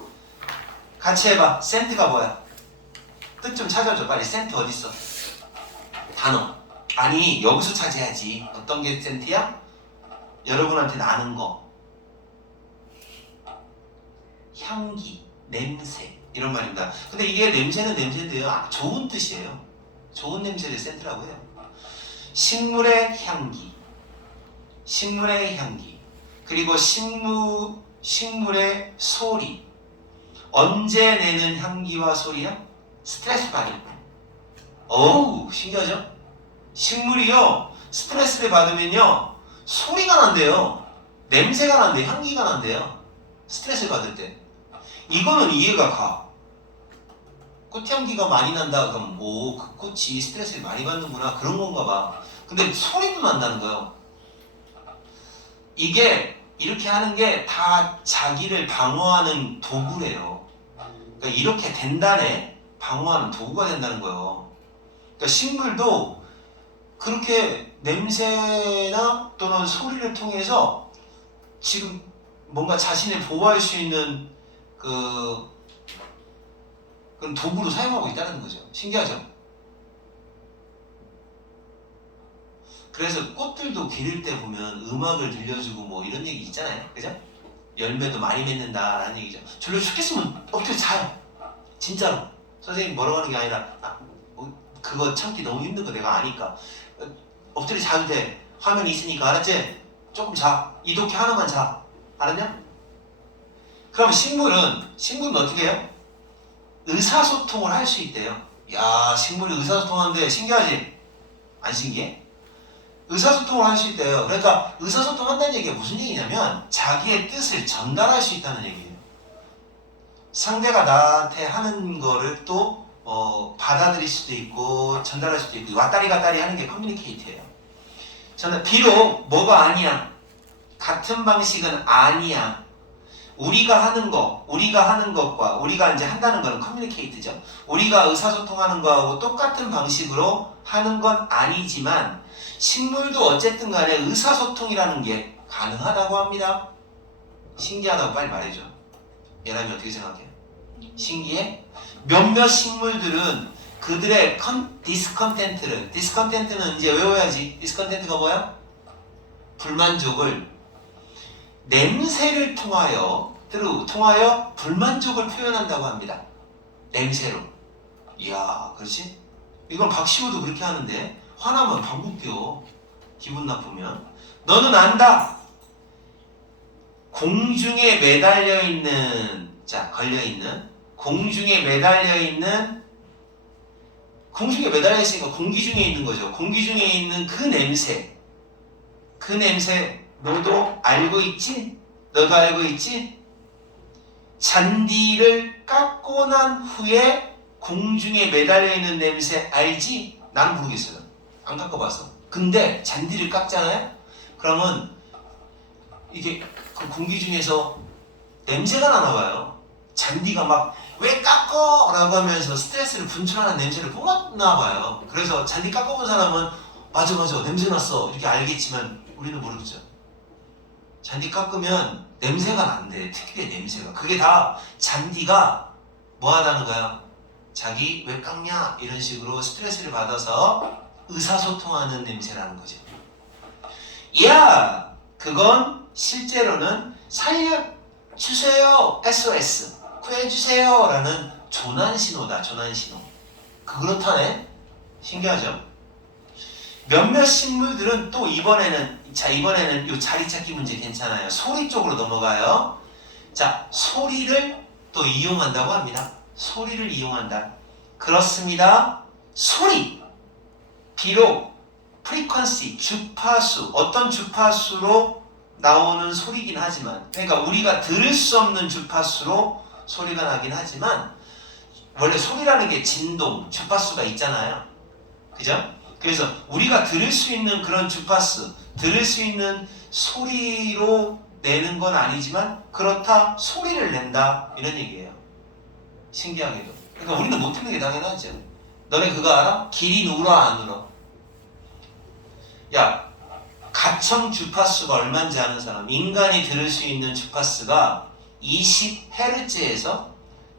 같이 해봐. 센트가 뭐야? 뜻 좀 찾아줘. 빨리. 센트 어딨어? 단어. 아니 여기서 찾아야지. 어떤 게 센트야? 여러분한테 나는 거. 향기, 냄새 이런 말입니다. 근데 이게 냄새는 냄새인데요. 좋은 뜻이에요. 좋은 냄새를 센트라고 해요. 식물의 향기, 식물의 향기, 그리고 식물의 소리. 언제 내는 향기와 소리야? 스트레스 받을 때. 어우 신기하죠? 식물이요 스트레스를 받으면요 소리가 난대요. 냄새가 난대요. 향기가 난대요. 스트레스를 받을 때. 이거는 이해가 가. 꽃향기가 많이 난다 그럼 그 꽃이 스트레스를 많이 받는구나 그런 건가 봐. 근데 소리도 난다는 거예요. 이게 이렇게 하는 게 다 자기를 방어하는 도구래요. 그러니까 이렇게 된다네. 방어하는 도구가 된다는 거예요. 그러니까 식물도 그렇게 냄새나 또는 소리를 통해서 지금 뭔가 자신을 보호할 수 있는 그런 도구로 사용하고 있다는 거죠. 신기하죠? 그래서 꽃들도 기를 때 보면 음악을 들려주고 뭐 이런 얘기 있잖아요. 그죠? 열매도 많이 맺는다라는 얘기죠. 졸려 죽겠으면 엎드려 자요. 진짜로. 선생님 뭐라고 하는 게 아니라 그거 참기 너무 힘든 거 내가 아니까 엎드려 자도 돼. 화면이 있으니까. 알았지? 조금 자. 이 독해 하나만 자. 알았냐? 그럼 식물은 어떻게 해요? 의사소통을 할 수 있대요. 야, 식물이 의사소통하는데 신기하지? 안 신기해? 의사소통을 할 수 있대요. 그러니까 의사소통한다는 얘기가 무슨 얘기냐면 자기의 뜻을 전달할 수 있다는 얘기예요. 상대가 나한테 하는 거를 또 받아들일 수도 있고 전달할 수도 있고 왔다리 갔다리 하는 게 커뮤니케이트예요. 저는 비록 뭐가 아니야. 같은 방식은 아니야. 우리가 하는 것과 우리가 이제 한다는 거는 커뮤니케이트죠. 우리가 의사소통하는 거하고 똑같은 방식으로 하는 건 아니지만 식물도 어쨌든 간에 의사소통이라는 게 가능하다고 합니다. 신기하다고 빨리 말해줘. 예람이 어떻게 생각해? 신기해? 몇몇 식물들은 그들의 디스컨텐트는 이제 외워야지. 디스컨텐트가 뭐야? 불만족을 냄새를 통하여 불만족을 표현한다고 합니다. 냄새로. 이야, 그렇지? 이건 박시호도 그렇게 하는데 화나면 방귀 껴. 기분 나쁘면. 너는 안다. 공중에 매달려 있는 공중에 매달려 있으니까 공기 중에 있는 거죠. 공기 중에 있는 그 냄새 너도 알고 있지? 너도 알고 있지? 잔디를 깎고 난 후에 공중에 매달려 있는 냄새 알지? 난 모르겠어요. 안 깎아봤어. 근데 잔디를 깎잖아요? 그러면 이게 그 공기 중에서 냄새가 나나 봐요. 잔디가 막 왜 깎어? 라고 하면서 스트레스를 분출하는 냄새를 뽑았나 봐요. 그래서 잔디 깎아본 사람은 맞아 냄새 났어 이렇게 알겠지만 우리는 모르죠. 잔디 깎으면 냄새가 난대. 특유의 냄새가. 그게 다 잔디가 뭐 하다는 거야? 자기 왜 깎냐? 이런 식으로 스트레스를 받아서 의사소통하는 냄새라는 거죠. 야, 그건 실제로는 살려주세요. SOS. 구해주세요. 라는 조난신호다. 조난신호. 그렇다네. 신기하죠? 몇몇 식물들은 또 이번에는 이 자리 찾기 문제 괜찮아요. 소리 쪽으로 넘어가요. 자, 소리를 또 이용한다고 합니다. 소리를 이용한다. 그렇습니다. 소리. 비록 프리퀀시, 주파수, 어떤 주파수로 나오는 소리긴 하지만, 그러니까 우리가 들을 수 없는 주파수로 소리가 나긴 하지만, 원래 소리라는 게 진동, 주파수가 있잖아요. 그죠? 그래서 우리가 들을 수 있는 그런 주파수, 들을 수 있는 소리로 내는 건 아니지만 그렇다 소리를 낸다 이런 얘기예요. 신기하게도. 그러니까 우리는 못 듣는 게 당연하죠. 너네 그거 알아? 길이 울어 안 울어? 야, 가청 주파수가 얼마인지 아는 사람? 인간이 들을 수 있는 주파수가 20Hz에서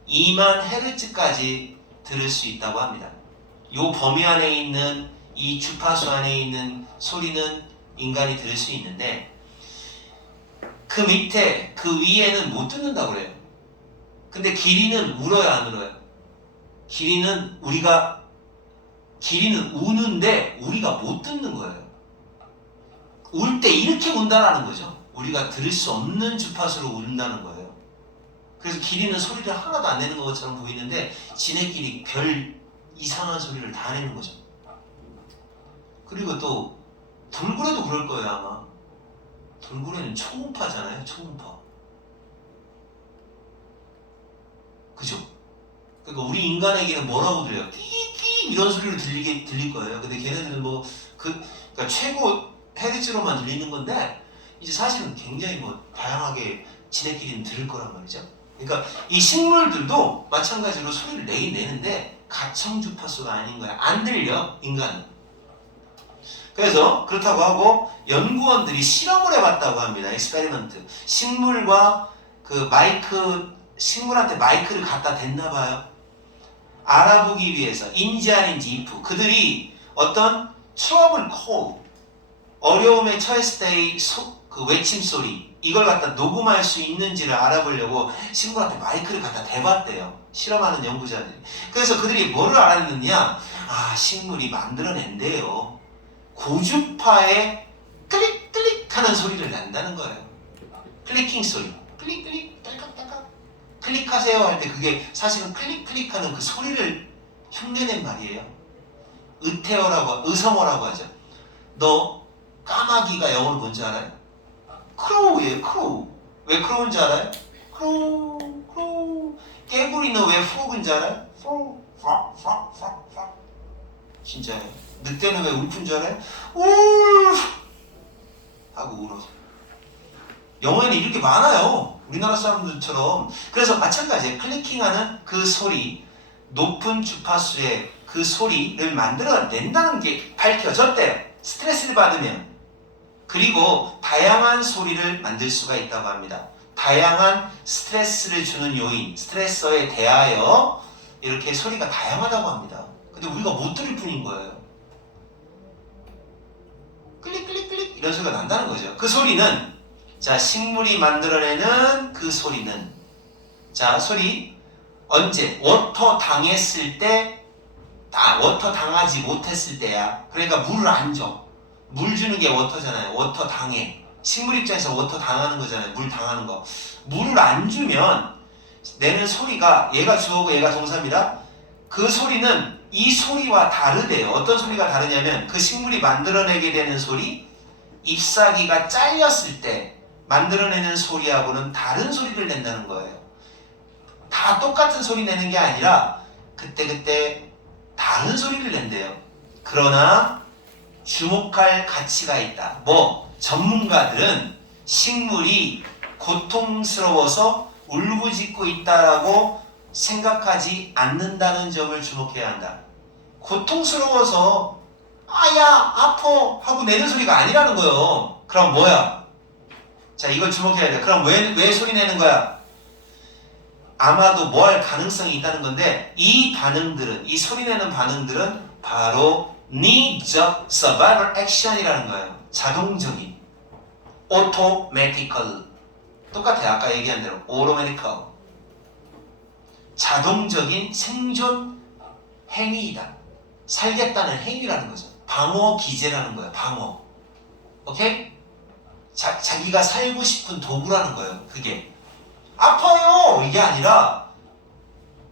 20,000Hz까지 들을 수 있다고 합니다. 요 범위 안에 있는 이 주파수 안에 있는 소리는 인간이 들을 수 있는데 그 밑에 그 위에는 못 듣는다고 그래요. 근데 길이는 울어요 안 울어요? 길이는 우는데 우리가 못 듣는 거예요. 울 때 이렇게 운다라는 거죠. 우리가 들을 수 없는 주파수로 운다는 거예요. 그래서 길이는 소리를 하나도 안 내는 것처럼 보이는데 지네끼리 별 이상한 소리를 다 내는 거죠. 그리고 또 돌고래도 그럴 거예요 아마. 돌고래는 초음파잖아요. 초음파. 그죠? 그러니까 우리 인간에게는 뭐라고 들려요? 띠띠 이런 소리로 들릴 거예요. 근데 걔네들은 그러니까 최고 헤르츠로만 들리는 건데 이제 사실은 굉장히 다양하게 지네끼리는 들을 거란 말이죠. 그러니까 이 식물들도 마찬가지로 소리를 내긴 내는데 가청 주파수가 아닌 거야. 안 들려 인간은. 그래서 그렇다고 하고 연구원들이 실험을 해봤다고 합니다. 익스페리먼트. 식물과 식물한테 마이크를 갖다 댔나 봐요. 알아보기 위해서 인지 아닌지 if 그들이 어떤 트러블 콜 어려움에 처했을 때의 그 외침 소리 이걸 갖다 녹음할 수 있는지를 알아보려고 식물한테 마이크를 갖다 대봤대요. 실험하는 연구자들이. 그래서 그들이 뭐를 알았느냐? 아, 식물이 만들어낸대요. 고주파의 클릭클릭 하는 소리를 낸다는 거예요. 클리킹 소리. 클릭클릭 딸깍딸깍 클릭하세요 할 때 그게 사실은 클릭클릭 하는 그 소리를 흉내낸 말이에요. 의성어라고 하죠. 너 까마귀가 영어로 뭔지 알아요? 크로우예요. 크로우. 왜 크로우인 줄 알아요? 크로우. 깨구리는 왜 프로그인 줄 알아요? 프로그. 진짜예요. 늑대는 왜 울프인 줄 알아요? 울프 하고 울어서. 영어에는 이렇게 많아요. 우리나라 사람들처럼. 그래서 마찬가지예요. 클리킹하는 그 소리, 높은 주파수의 그 소리를 만들어낸다는 게 밝혀졌대요. 스트레스를 받으면. 그리고 다양한 소리를 만들 수가 있다고 합니다. 다양한 스트레스를 주는 요인, 스트레서에 대하여 이렇게 소리가 다양하다고 합니다. 근데 우리가 못 들을 뿐인 거예요. 클릭클릭클릭 이런 소리가 난다는 거죠. 그 소리는 자 식물이 만들어내는 그 소리는 자 소리 언제? 워터 당했을 때 워터 당하지 못했을 때야. 그러니까 물을 안 줘. 물 주는 게 워터잖아요. 워터 당해. 식물 입장에서 워터 당하는 거잖아요. 물 당하는 거. 물을 안 주면 내는 소리가 얘가 주어고 얘가 동사입니다. 그 소리는 이 소리와 다르대요. 어떤 소리가 다르냐면 그 식물이 만들어내게 되는 소리 잎사귀가 잘렸을 때 만들어내는 소리하고는 다른 소리를 낸다는 거예요. 다 똑같은 소리 내는 게 아니라 그때그때 다른 소리를 낸대요. 그러나 주목할 가치가 있다. 전문가들은 식물이 고통스러워서 울부짖고 있다라고 생각하지 않는다는 점을 주목해야 한다. 고통스러워서 아야 아파 하고 내는 소리가 아니라는 거예요. 그럼 뭐야? 자, 이걸 주목해야 돼. 그럼 왜 소리 내는 거야? 아마도 뭐 할 가능성이 있다는 건데, 이 반응들은, 이 소리 내는 반응들은 바로 needs of survival action이라는 거예요. 자동적인, automatical. 똑같아요. 아까 얘기한 대로 automatical. 자동적인 생존 행위이다. 살겠다는 행위라는 거죠. 방어 기제라는 거예요. 방어. 오케이? 자기가 살고 싶은 도구라는 거예요. 그게 아파요 이게 아니라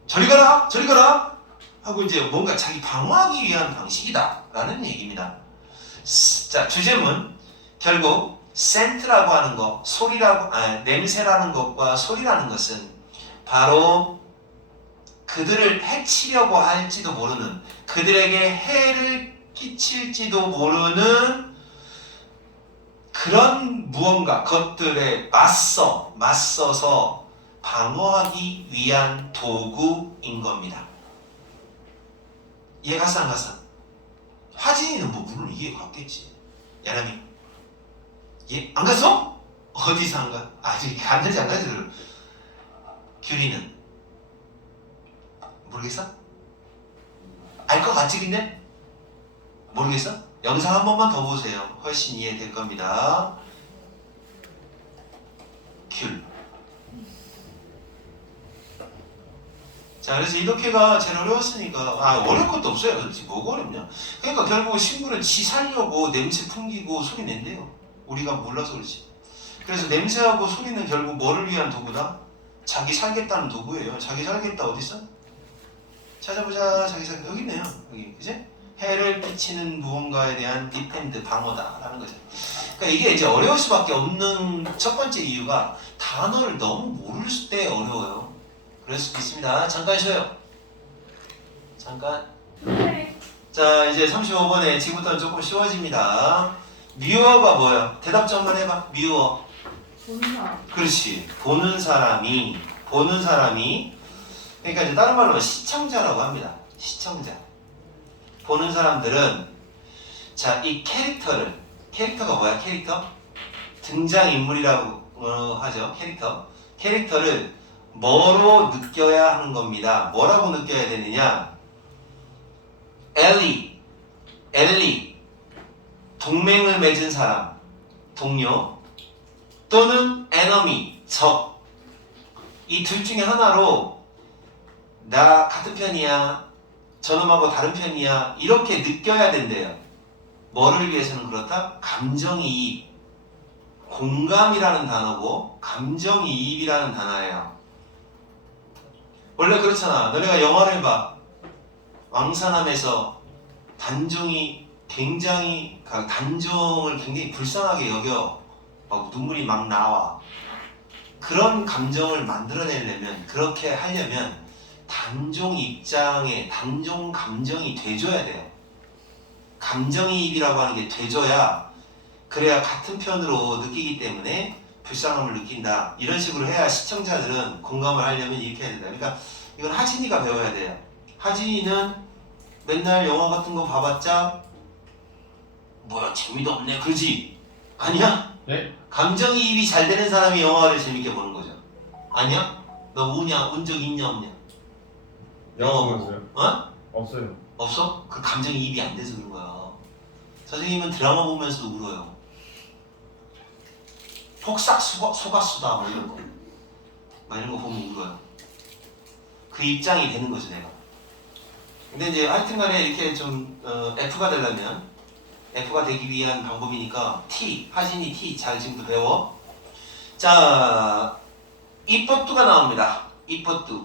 저리 가라 저리 가라 하고 이제 뭔가 자기 방어하기 위한 방식이다 라는 얘기입니다. 자, 주제문 결국 scent라고 하는 거, 냄새라는 것과 소리라는 것은 바로 그들을 해치려고 할지도 모르는, 그들에게 해를 끼칠지도 모르는 그런 무언가 것들에 맞서서 방어하기 위한 도구인 겁니다. 이해 갔어 안 갔어? 화진이는 뭐 물론 이해 갔겠지. 야람이 이해 안 갔어? 어디서 안 가? 아직 갔는지 안 갔는지. 규리는 모르겠어? 알 것 같지 근데? 모르겠어? 영상 한 번만 더 보세요. 훨씬 이해될 겁니다. 귤. 자, 그래서 이렇게가 제일 어려웠으니까, 어려울 것도 없어요. 그렇지. 뭐가 어렵냐? 그러니까 결국 식물은 지 살려고 냄새 풍기고 소리 낸대요. 우리가 몰라서 그렇지. 그래서 냄새하고 소리는 결국 뭐를 위한 도구다? 자기 살겠다는 도구예요. 자기 살겠다 어디 있어? 찾아보자. 자기 살겠다 여기 있네요. 여기, 그지? 해를 끼치는 무언가에 대한 디펜드, 방어다라는 거죠. 그러니까 이게 이제 어려울 수밖에 없는 첫 번째 이유가 단어를 너무 모를 때 어려워요. 그럴 수도 있습니다. 잠깐 쉬어요. 잠깐. 자, 이제 35번에 지금부터는 조금 쉬워집니다. 뮤어가 뭐야? 대답 좀 한번 해봐. 뮤어. 보는 사람. 그렇지. 보는 사람이. 그러니까 이제 다른 말로 시청자라고 합니다. 시청자. 보는 사람들은 자, 이 캐릭터가 뭐야? 캐릭터? 등장인물이라고 하죠. 캐릭터를 뭐로 느껴야 하는 겁니다. 뭐라고 느껴야 되느냐? 엘리 동맹을 맺은 사람, 동료 또는 enemy, 적. 이 둘 중에 하나로 나 같은 편이야, 저놈하고 다른 편이야 이렇게 느껴야 된대요. 뭐를 위해서는 그렇다? 감정이입. 공감이라는 단어고 감정이입이라는 단어예요. 원래 그렇잖아. 너네가 영화를 봐. 왕사남에서 단종을 굉장히 불쌍하게 여겨. 막 눈물이 막 나와. 그런 감정을 만들어내려면, 그렇게 하려면 단종 감정이 돼줘야 돼요. 감정이입이라고 하는 게 돼줘야, 그래야 같은 편으로 느끼기 때문에 불쌍함을 느낀다. 이런 식으로 해야 시청자들은 공감을 하려면 이렇게 해야 된다. 그러니까 이건 하진이가 배워야 돼요. 하진이는 맨날 영화 같은 거 봐봤자 뭐야 재미도 없네 그러지? 아니야? 네? 감정이입이 잘 되는 사람이 영화를 재밌게 보는 거죠. 아니야? 너 우냐? 운 적 있냐 없냐? 영화 보면서요? 어? 없어요. 없어? 그 감정이입이 안 돼서 그런 거야. 선생님은 드라마 보면서도 울어요. 폭삭 속았수다 뭐 이런 거 보면 울어요. 그 입장이 되는 거죠 내가. 근데 이제 하여튼간에 이렇게 좀 F가 되려면, F가 되기 위한 방법이니까 하진이 T 잘 지금도 배워. 자, 이포트가 나옵니다. 이포트가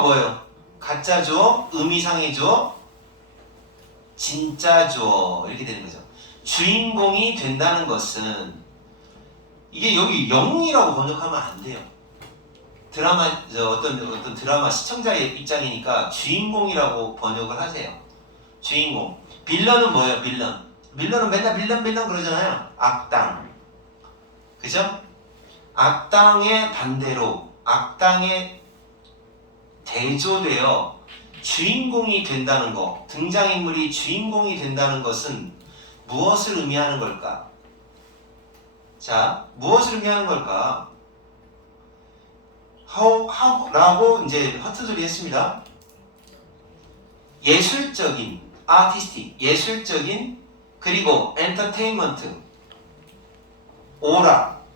뭐예요? 가짜죠, 의미상해죠, 진짜죠 이렇게 되는 거죠. 주인공이 된다는 것은, 이게 여기 영웅이라고 번역하면 안 돼요. 어떤 드라마 시청자의 입장이니까 주인공이라고 번역을 하세요. 주인공. 빌런은 뭐예요? 빌런은 맨날 빌런 그러잖아요. 악당. 그죠? 악당의 반대로, 악당에 대조되어 주인공이 된다는 것, 등장인물이 주인공이 된다는 것은 무엇을 의미하는 걸까? 자, 무엇을 의미하는 걸까? 라고 이제 헛소리 했습니다. 예술적인, 아티스틱, 예술적인, 그리고 엔터테인먼트, 오락,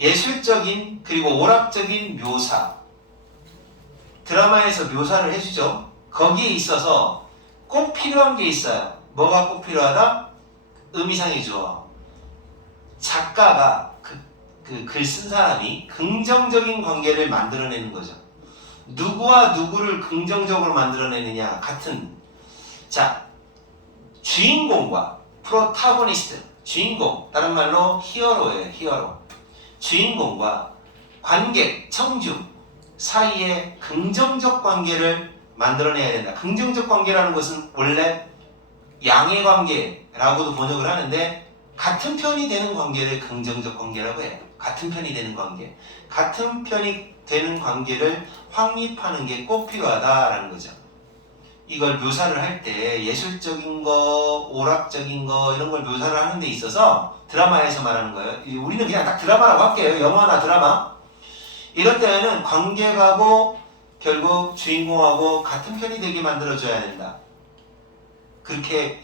예술적인, 그리고 오락적인 묘사. 드라마에서 묘사를 해주죠. 거기에 있어서 꼭 필요한 게 있어요. 뭐가 꼭 필요하다? 의미상의 주어. 작가가 그 글 쓴 사람이 긍정적인 관계를 만들어내는 거죠. 누구와 누구를 긍정적으로 만들어내느냐 같은. 자, 주인공과 프로타고니스트, 주인공, 다른 말로 히어로예요. 히어로. 주인공과 관객, 청중 사이에 긍정적 관계를 만들어내야 된다. 긍정적 관계라는 것은 원래 양의 관계라고도 번역을 하는데, 같은 편이 되는 관계를 긍정적 관계라고 해요. 같은 편이 되는 관계. 같은 편이 되는 관계를 확립하는 게 꼭 필요하다라는 거죠. 이걸 묘사를 할 때 예술적인 거, 오락적인 거 이런 걸 묘사를 하는 데 있어서 드라마에서 말하는 거예요. 우리는 그냥 딱 드라마라고 할게요. 영화나 드라마. 이럴 때는 관객하고 결국 주인공하고 같은 편이 되게 만들어줘야 된다. 그렇게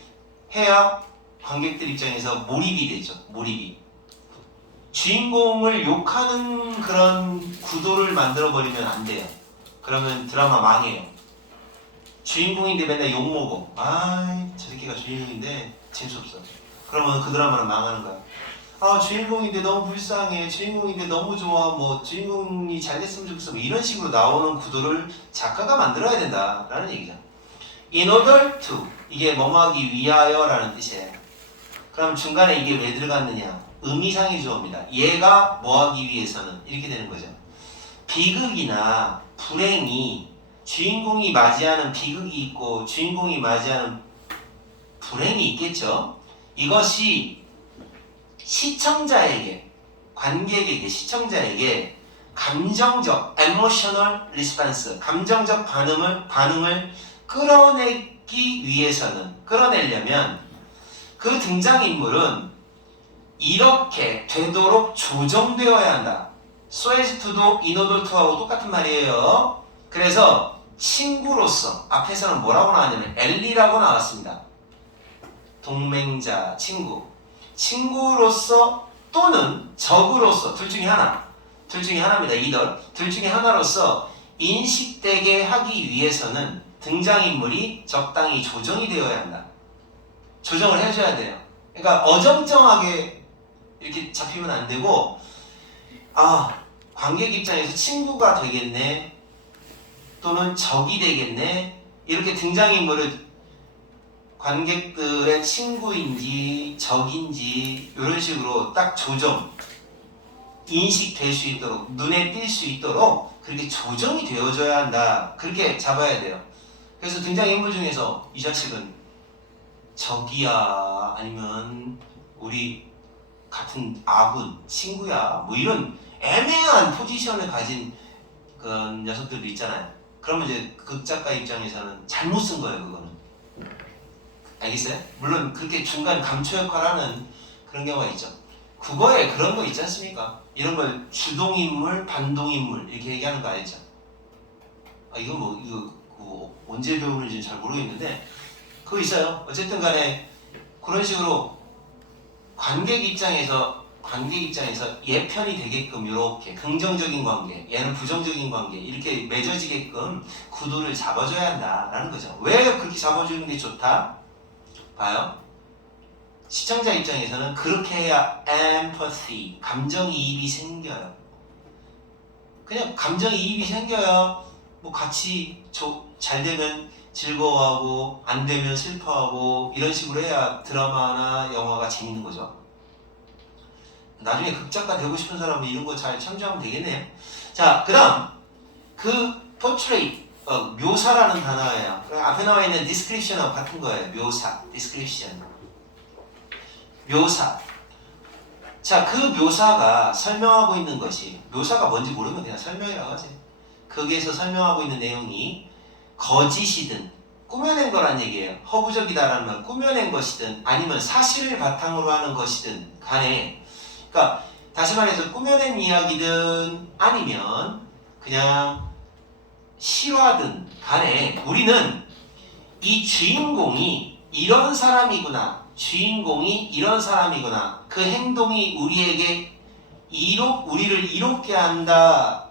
해야 관객들 입장에서 몰입이 되죠. 몰입이. 주인공을 욕하는 그런 구도를 만들어버리면 안 돼요. 그러면 드라마 망해요. 주인공인데 맨날 욕먹어. 저 새끼가 주인공인데 재수없어. 그러면 그 드라마는 망하는 거야. 주인공인데 너무 불쌍해. 주인공인데 너무 좋아. 뭐 주인공이 잘 됐으면 좋겠어. 뭐 이런 식으로 나오는 구도를 작가가 만들어야 된다라는 얘기죠. In order to, 이게 뭐뭐하기 위하여라는 뜻이에요. 그럼 중간에 이게 왜 들어갔느냐? 의미상의 주어입니다. 얘가 뭐하기 위해서는 이렇게 되는 거죠. 비극이나 불행이, 주인공이 맞이하는 비극이 있고 주인공이 맞이하는 불행이 있겠죠. 이것이 시청자에게, 관객에게, 시청자에게 감정적, emotional response, 감정적 반응을 끌어내기 위해서는, 끌어내려면 그 등장인물은 이렇게 되도록 조정되어야 한다. So as to도 in order to하고 똑같은 말이에요. 그래서 친구로서, 앞에서는 뭐라고 나왔냐면 엘리라고 나왔습니다. 동맹자, 친구. 친구로서 또는 적으로서, 둘 중에 하나. 둘 중에 하나입니다. either. 둘 중에 하나로서 인식되게 하기 위해서는 등장인물이 적당히 조정이 되어야 한다. 조정을 해줘야 돼요. 그러니까 어정쩡하게 이렇게 잡히면 안 되고, 관객 입장에서 친구가 되겠네, 또는 적이 되겠네, 이렇게 등장인물을 관객들의 친구인지 적인지 이런 식으로 딱 조정, 인식될 수 있도록, 눈에 띌 수 있도록 그렇게 조정이 되어줘야 한다. 그렇게 잡아야 돼요. 그래서 등장인물 중에서 이 자식은 적이야, 아니면 우리 같은 아군, 친구야, 뭐 이런 애매한 포지션을 가진 그런 녀석들도 있잖아요. 그러면 이제 극작가 입장에서는 잘못 쓴 거예요, 그거는. 알겠어요? 물론 그렇게 중간 감초 역할하는 그런 경우가 있죠. 국어에 그런 거 있지 않습니까? 이런 걸 주동인물, 반동인물 이렇게 얘기하는 거 알죠? 이거 언제 배우는지 잘 모르겠는데 그거 있어요. 어쨌든 간에 그런 식으로 관객 입장에서 얘 편이 되게끔 이렇게 긍정적인 관계, 얘는 부정적인 관계 이렇게 맺어지게끔 구도를 잡아줘야 한다라는 거죠. 왜 그렇게 잡아주는 게 좋다? 봐요. 시청자 입장에서는 그렇게 해야 empathy, 감정이입이 생겨요. 그냥 감정이입이 생겨야 뭐 같이 잘 되면 즐거워하고 안 되면 슬퍼하고 이런 식으로 해야 드라마나 영화가 재밌는 거죠. 나중에 극작가 되고 싶은 사람은 이런 거 잘 참조하면 되겠네요. 자, 그 다음 그 portrait, 묘사라는 단어예요. 앞에 나와 있는 description하고 같은 거예요. 묘사, description. 묘사. 자, 그 묘사가 설명하고 있는 것이, 묘사가 뭔지 모르면 그냥 설명이라고 하세요. 거기에서 설명하고 있는 내용이 거짓이든 꾸며낸 거란 얘기예요. 허구적이다라는 말, 꾸며낸 것이든 아니면 사실을 바탕으로 하는 것이든 간에, 그러니까 다시 말해서 꾸며낸 이야기든 아니면 그냥 실화든 간에 우리는 이 주인공이 이런 사람이구나, 주인공이 이런 사람이구나, 그 행동이 우리에게 우리를 이롭게 한다,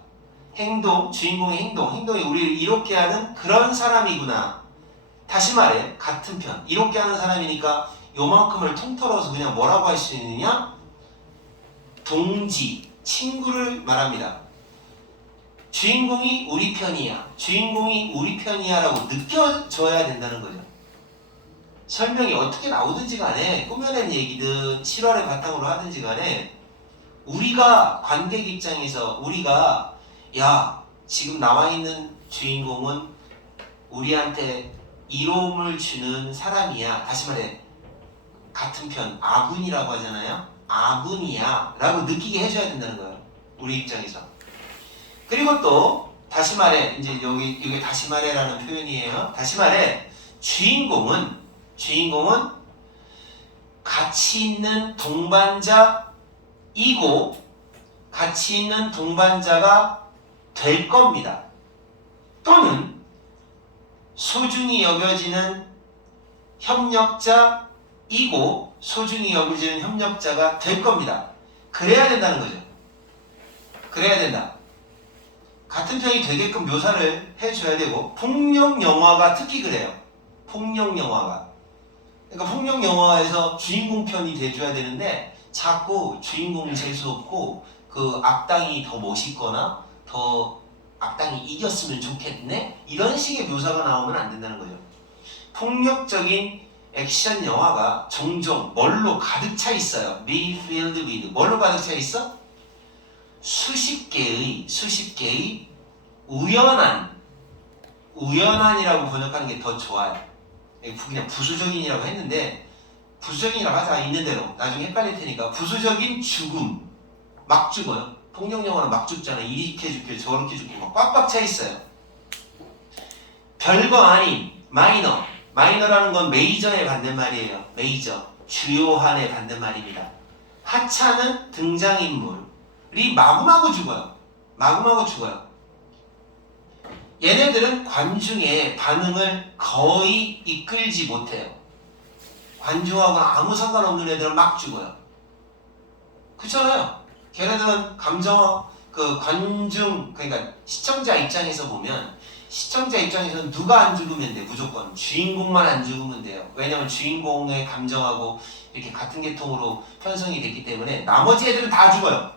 주인공의 행동이 우리를 이롭게 하는 그런 사람이구나. 다시 말해, 같은 편, 이롭게 하는 사람이니까 요만큼을 통틀어서 그냥 뭐라고 할 수 있느냐? 동지, 친구를 말합니다. 주인공이 우리 편이야, 주인공이 우리 편이야 라고 느껴져야 된다는 거죠. 설명이 어떻게 나오든지 간에, 꾸며낸 얘기든 실화를 바탕으로 하든지 간에 우리가 관객 입장에서 우리가 야, 지금 나와 있는 주인공은 우리한테 이로움을 주는 사람이야. 다시 말해, 같은 편, 아군이라고 하잖아요. 아군이야 라고 느끼게 해줘야 된다는 거예요. 우리 입장에서. 그리고 또 다시 말해, 이제 이게 다시 말해라는 표현이에요. 다시 말해, 주인공은 가치 있는 동반자이고 가치 있는 동반자가 될 겁니다. 또는 소중히 여겨지는 협력자이고 소중히 여겨지는 협력자가 될 겁니다. 그래야 된다는 거죠. 그래야 된다. 같은 편이 되게끔 묘사를 해줘야 되고, 폭력 영화가 특히 그래요. 폭력 영화가. 그러니까 폭력 영화에서 주인공 편이 돼줘야 되는데 자꾸 주인공 재수없고 그 악당이 더 멋있거나 더 악당이 이겼으면 좋겠네? 이런 식의 묘사가 나오면 안 된다는 거죠. 폭력적인 액션 영화가 종종 뭘로 가득 차 있어요. be filled with. 뭘로 가득 차 있어? 수십 개의 우연한이라고 번역하는 게 더 좋아요. 그냥 부수적인이라고 했는데, 부수적인이라고 하자, 있는 대로. 나중에 헷갈릴 테니까. 부수적인 죽음. 막 죽어요. 폭력 영화는 막 죽잖아요. 이렇게 죽고 저렇게 죽고 막 꽉꽉 차 있어요. 별거 아닌 마이너. 마이너라는 건 메이저의 반대말이에요. 메이저. 주요한의 반대말입니다. 하찮은 등장인물이 마구마구 죽어요. 마구마구 죽어요. 얘네들은 관중의 반응을 거의 이끌지 못해요. 관중하고 아무 상관없는 애들은 막 죽어요. 그렇잖아요. 걔네들은 관중, 그러니까 시청자 입장에서 보면, 시청자 입장에서는 누가 안 죽으면 돼, 무조건. 주인공만 안 죽으면 돼요. 왜냐면 주인공의 감정하고 이렇게 같은 계통으로 편성이 됐기 때문에 나머지 애들은 다 죽어요.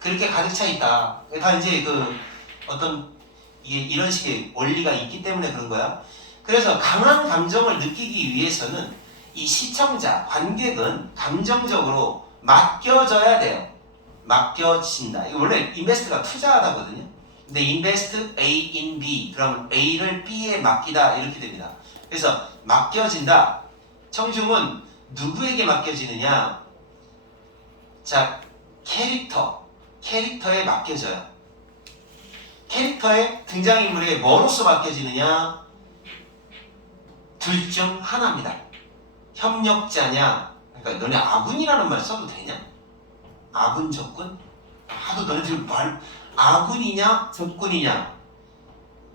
그렇게 가득 차 있다. 다 이제 이런 식의 원리가 있기 때문에 그런 거야. 그래서 강한 감정을 느끼기 위해서는 이 시청자, 관객은 감정적으로 맡겨져야 돼요. 맡겨진다. 이거 원래 인베스트가 투자하다거든요. 근데 invest A in B, 그러면 A를 B에 맡기다 이렇게 됩니다. 그래서 맡겨진다. 청중은 누구에게 맡겨지느냐? 자, 캐릭터에 맡겨져요. 캐릭터의 등장인물에게 뭐로서 맡겨지느냐? 둘 중 하나입니다. 협력자냐? 그러니까 너네 아군이라는 말 써도 되냐? 아군, 적군? 하도 너네들 아군이냐? 적군이냐?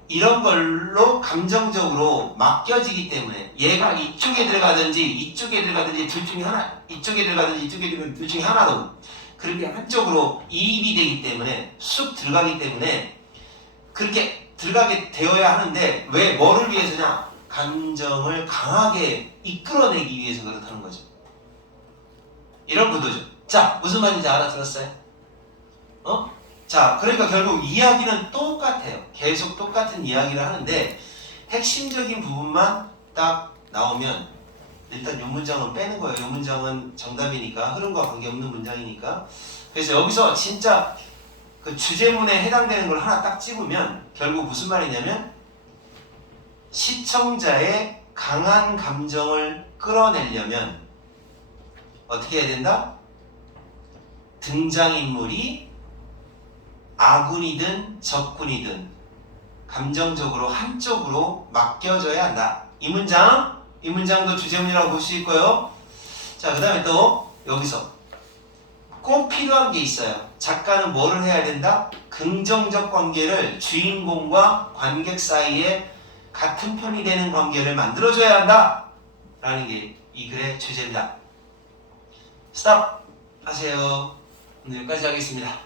이런 걸로 감정적으로 맡겨지기 때문에 얘가 이쪽에 들어가든지 둘 중에 하나, 이쪽에 들어가든지 둘 중에 하나로 그렇게 한쪽으로 이입이 되기 때문에 쑥 들어가기 때문에 그렇게 들어가게 되어야 하는데, 왜 뭐를 위해서냐? 감정을 강하게 이끌어내기 위해서 그렇다는 거죠. 이런 구도죠. 자, 무슨 말인지 알아들었어요? 자, 그러니까 결국 이야기는 똑같아요. 계속 똑같은 이야기를 하는데 핵심적인 부분만 딱 나오면 일단 이 문장은 빼는 거예요. 이 문장은 정답이니까, 흐름과 관계없는 문장이니까. 그래서 여기서 진짜 그 주제문에 해당되는 걸 하나 딱 집으면 결국 무슨 말이냐면, 시청자의 강한 감정을 끌어내려면 어떻게 해야 된다? 등장인물이 아군이든 적군이든 감정적으로 한쪽으로 맡겨져야 한다. 이 문장도 주제문이라고 볼 수 있고요. 자, 그 다음에 또 여기서 꼭 필요한 게 있어요. 작가는 뭐를 해야 된다? 긍정적 관계를 주인공과 관객 사이에 같은 편이 되는 관계를 만들어줘야 한다 라는 게 이 글의 주제입니다. 스탑 하세요. 오늘 여기까지 하겠습니다.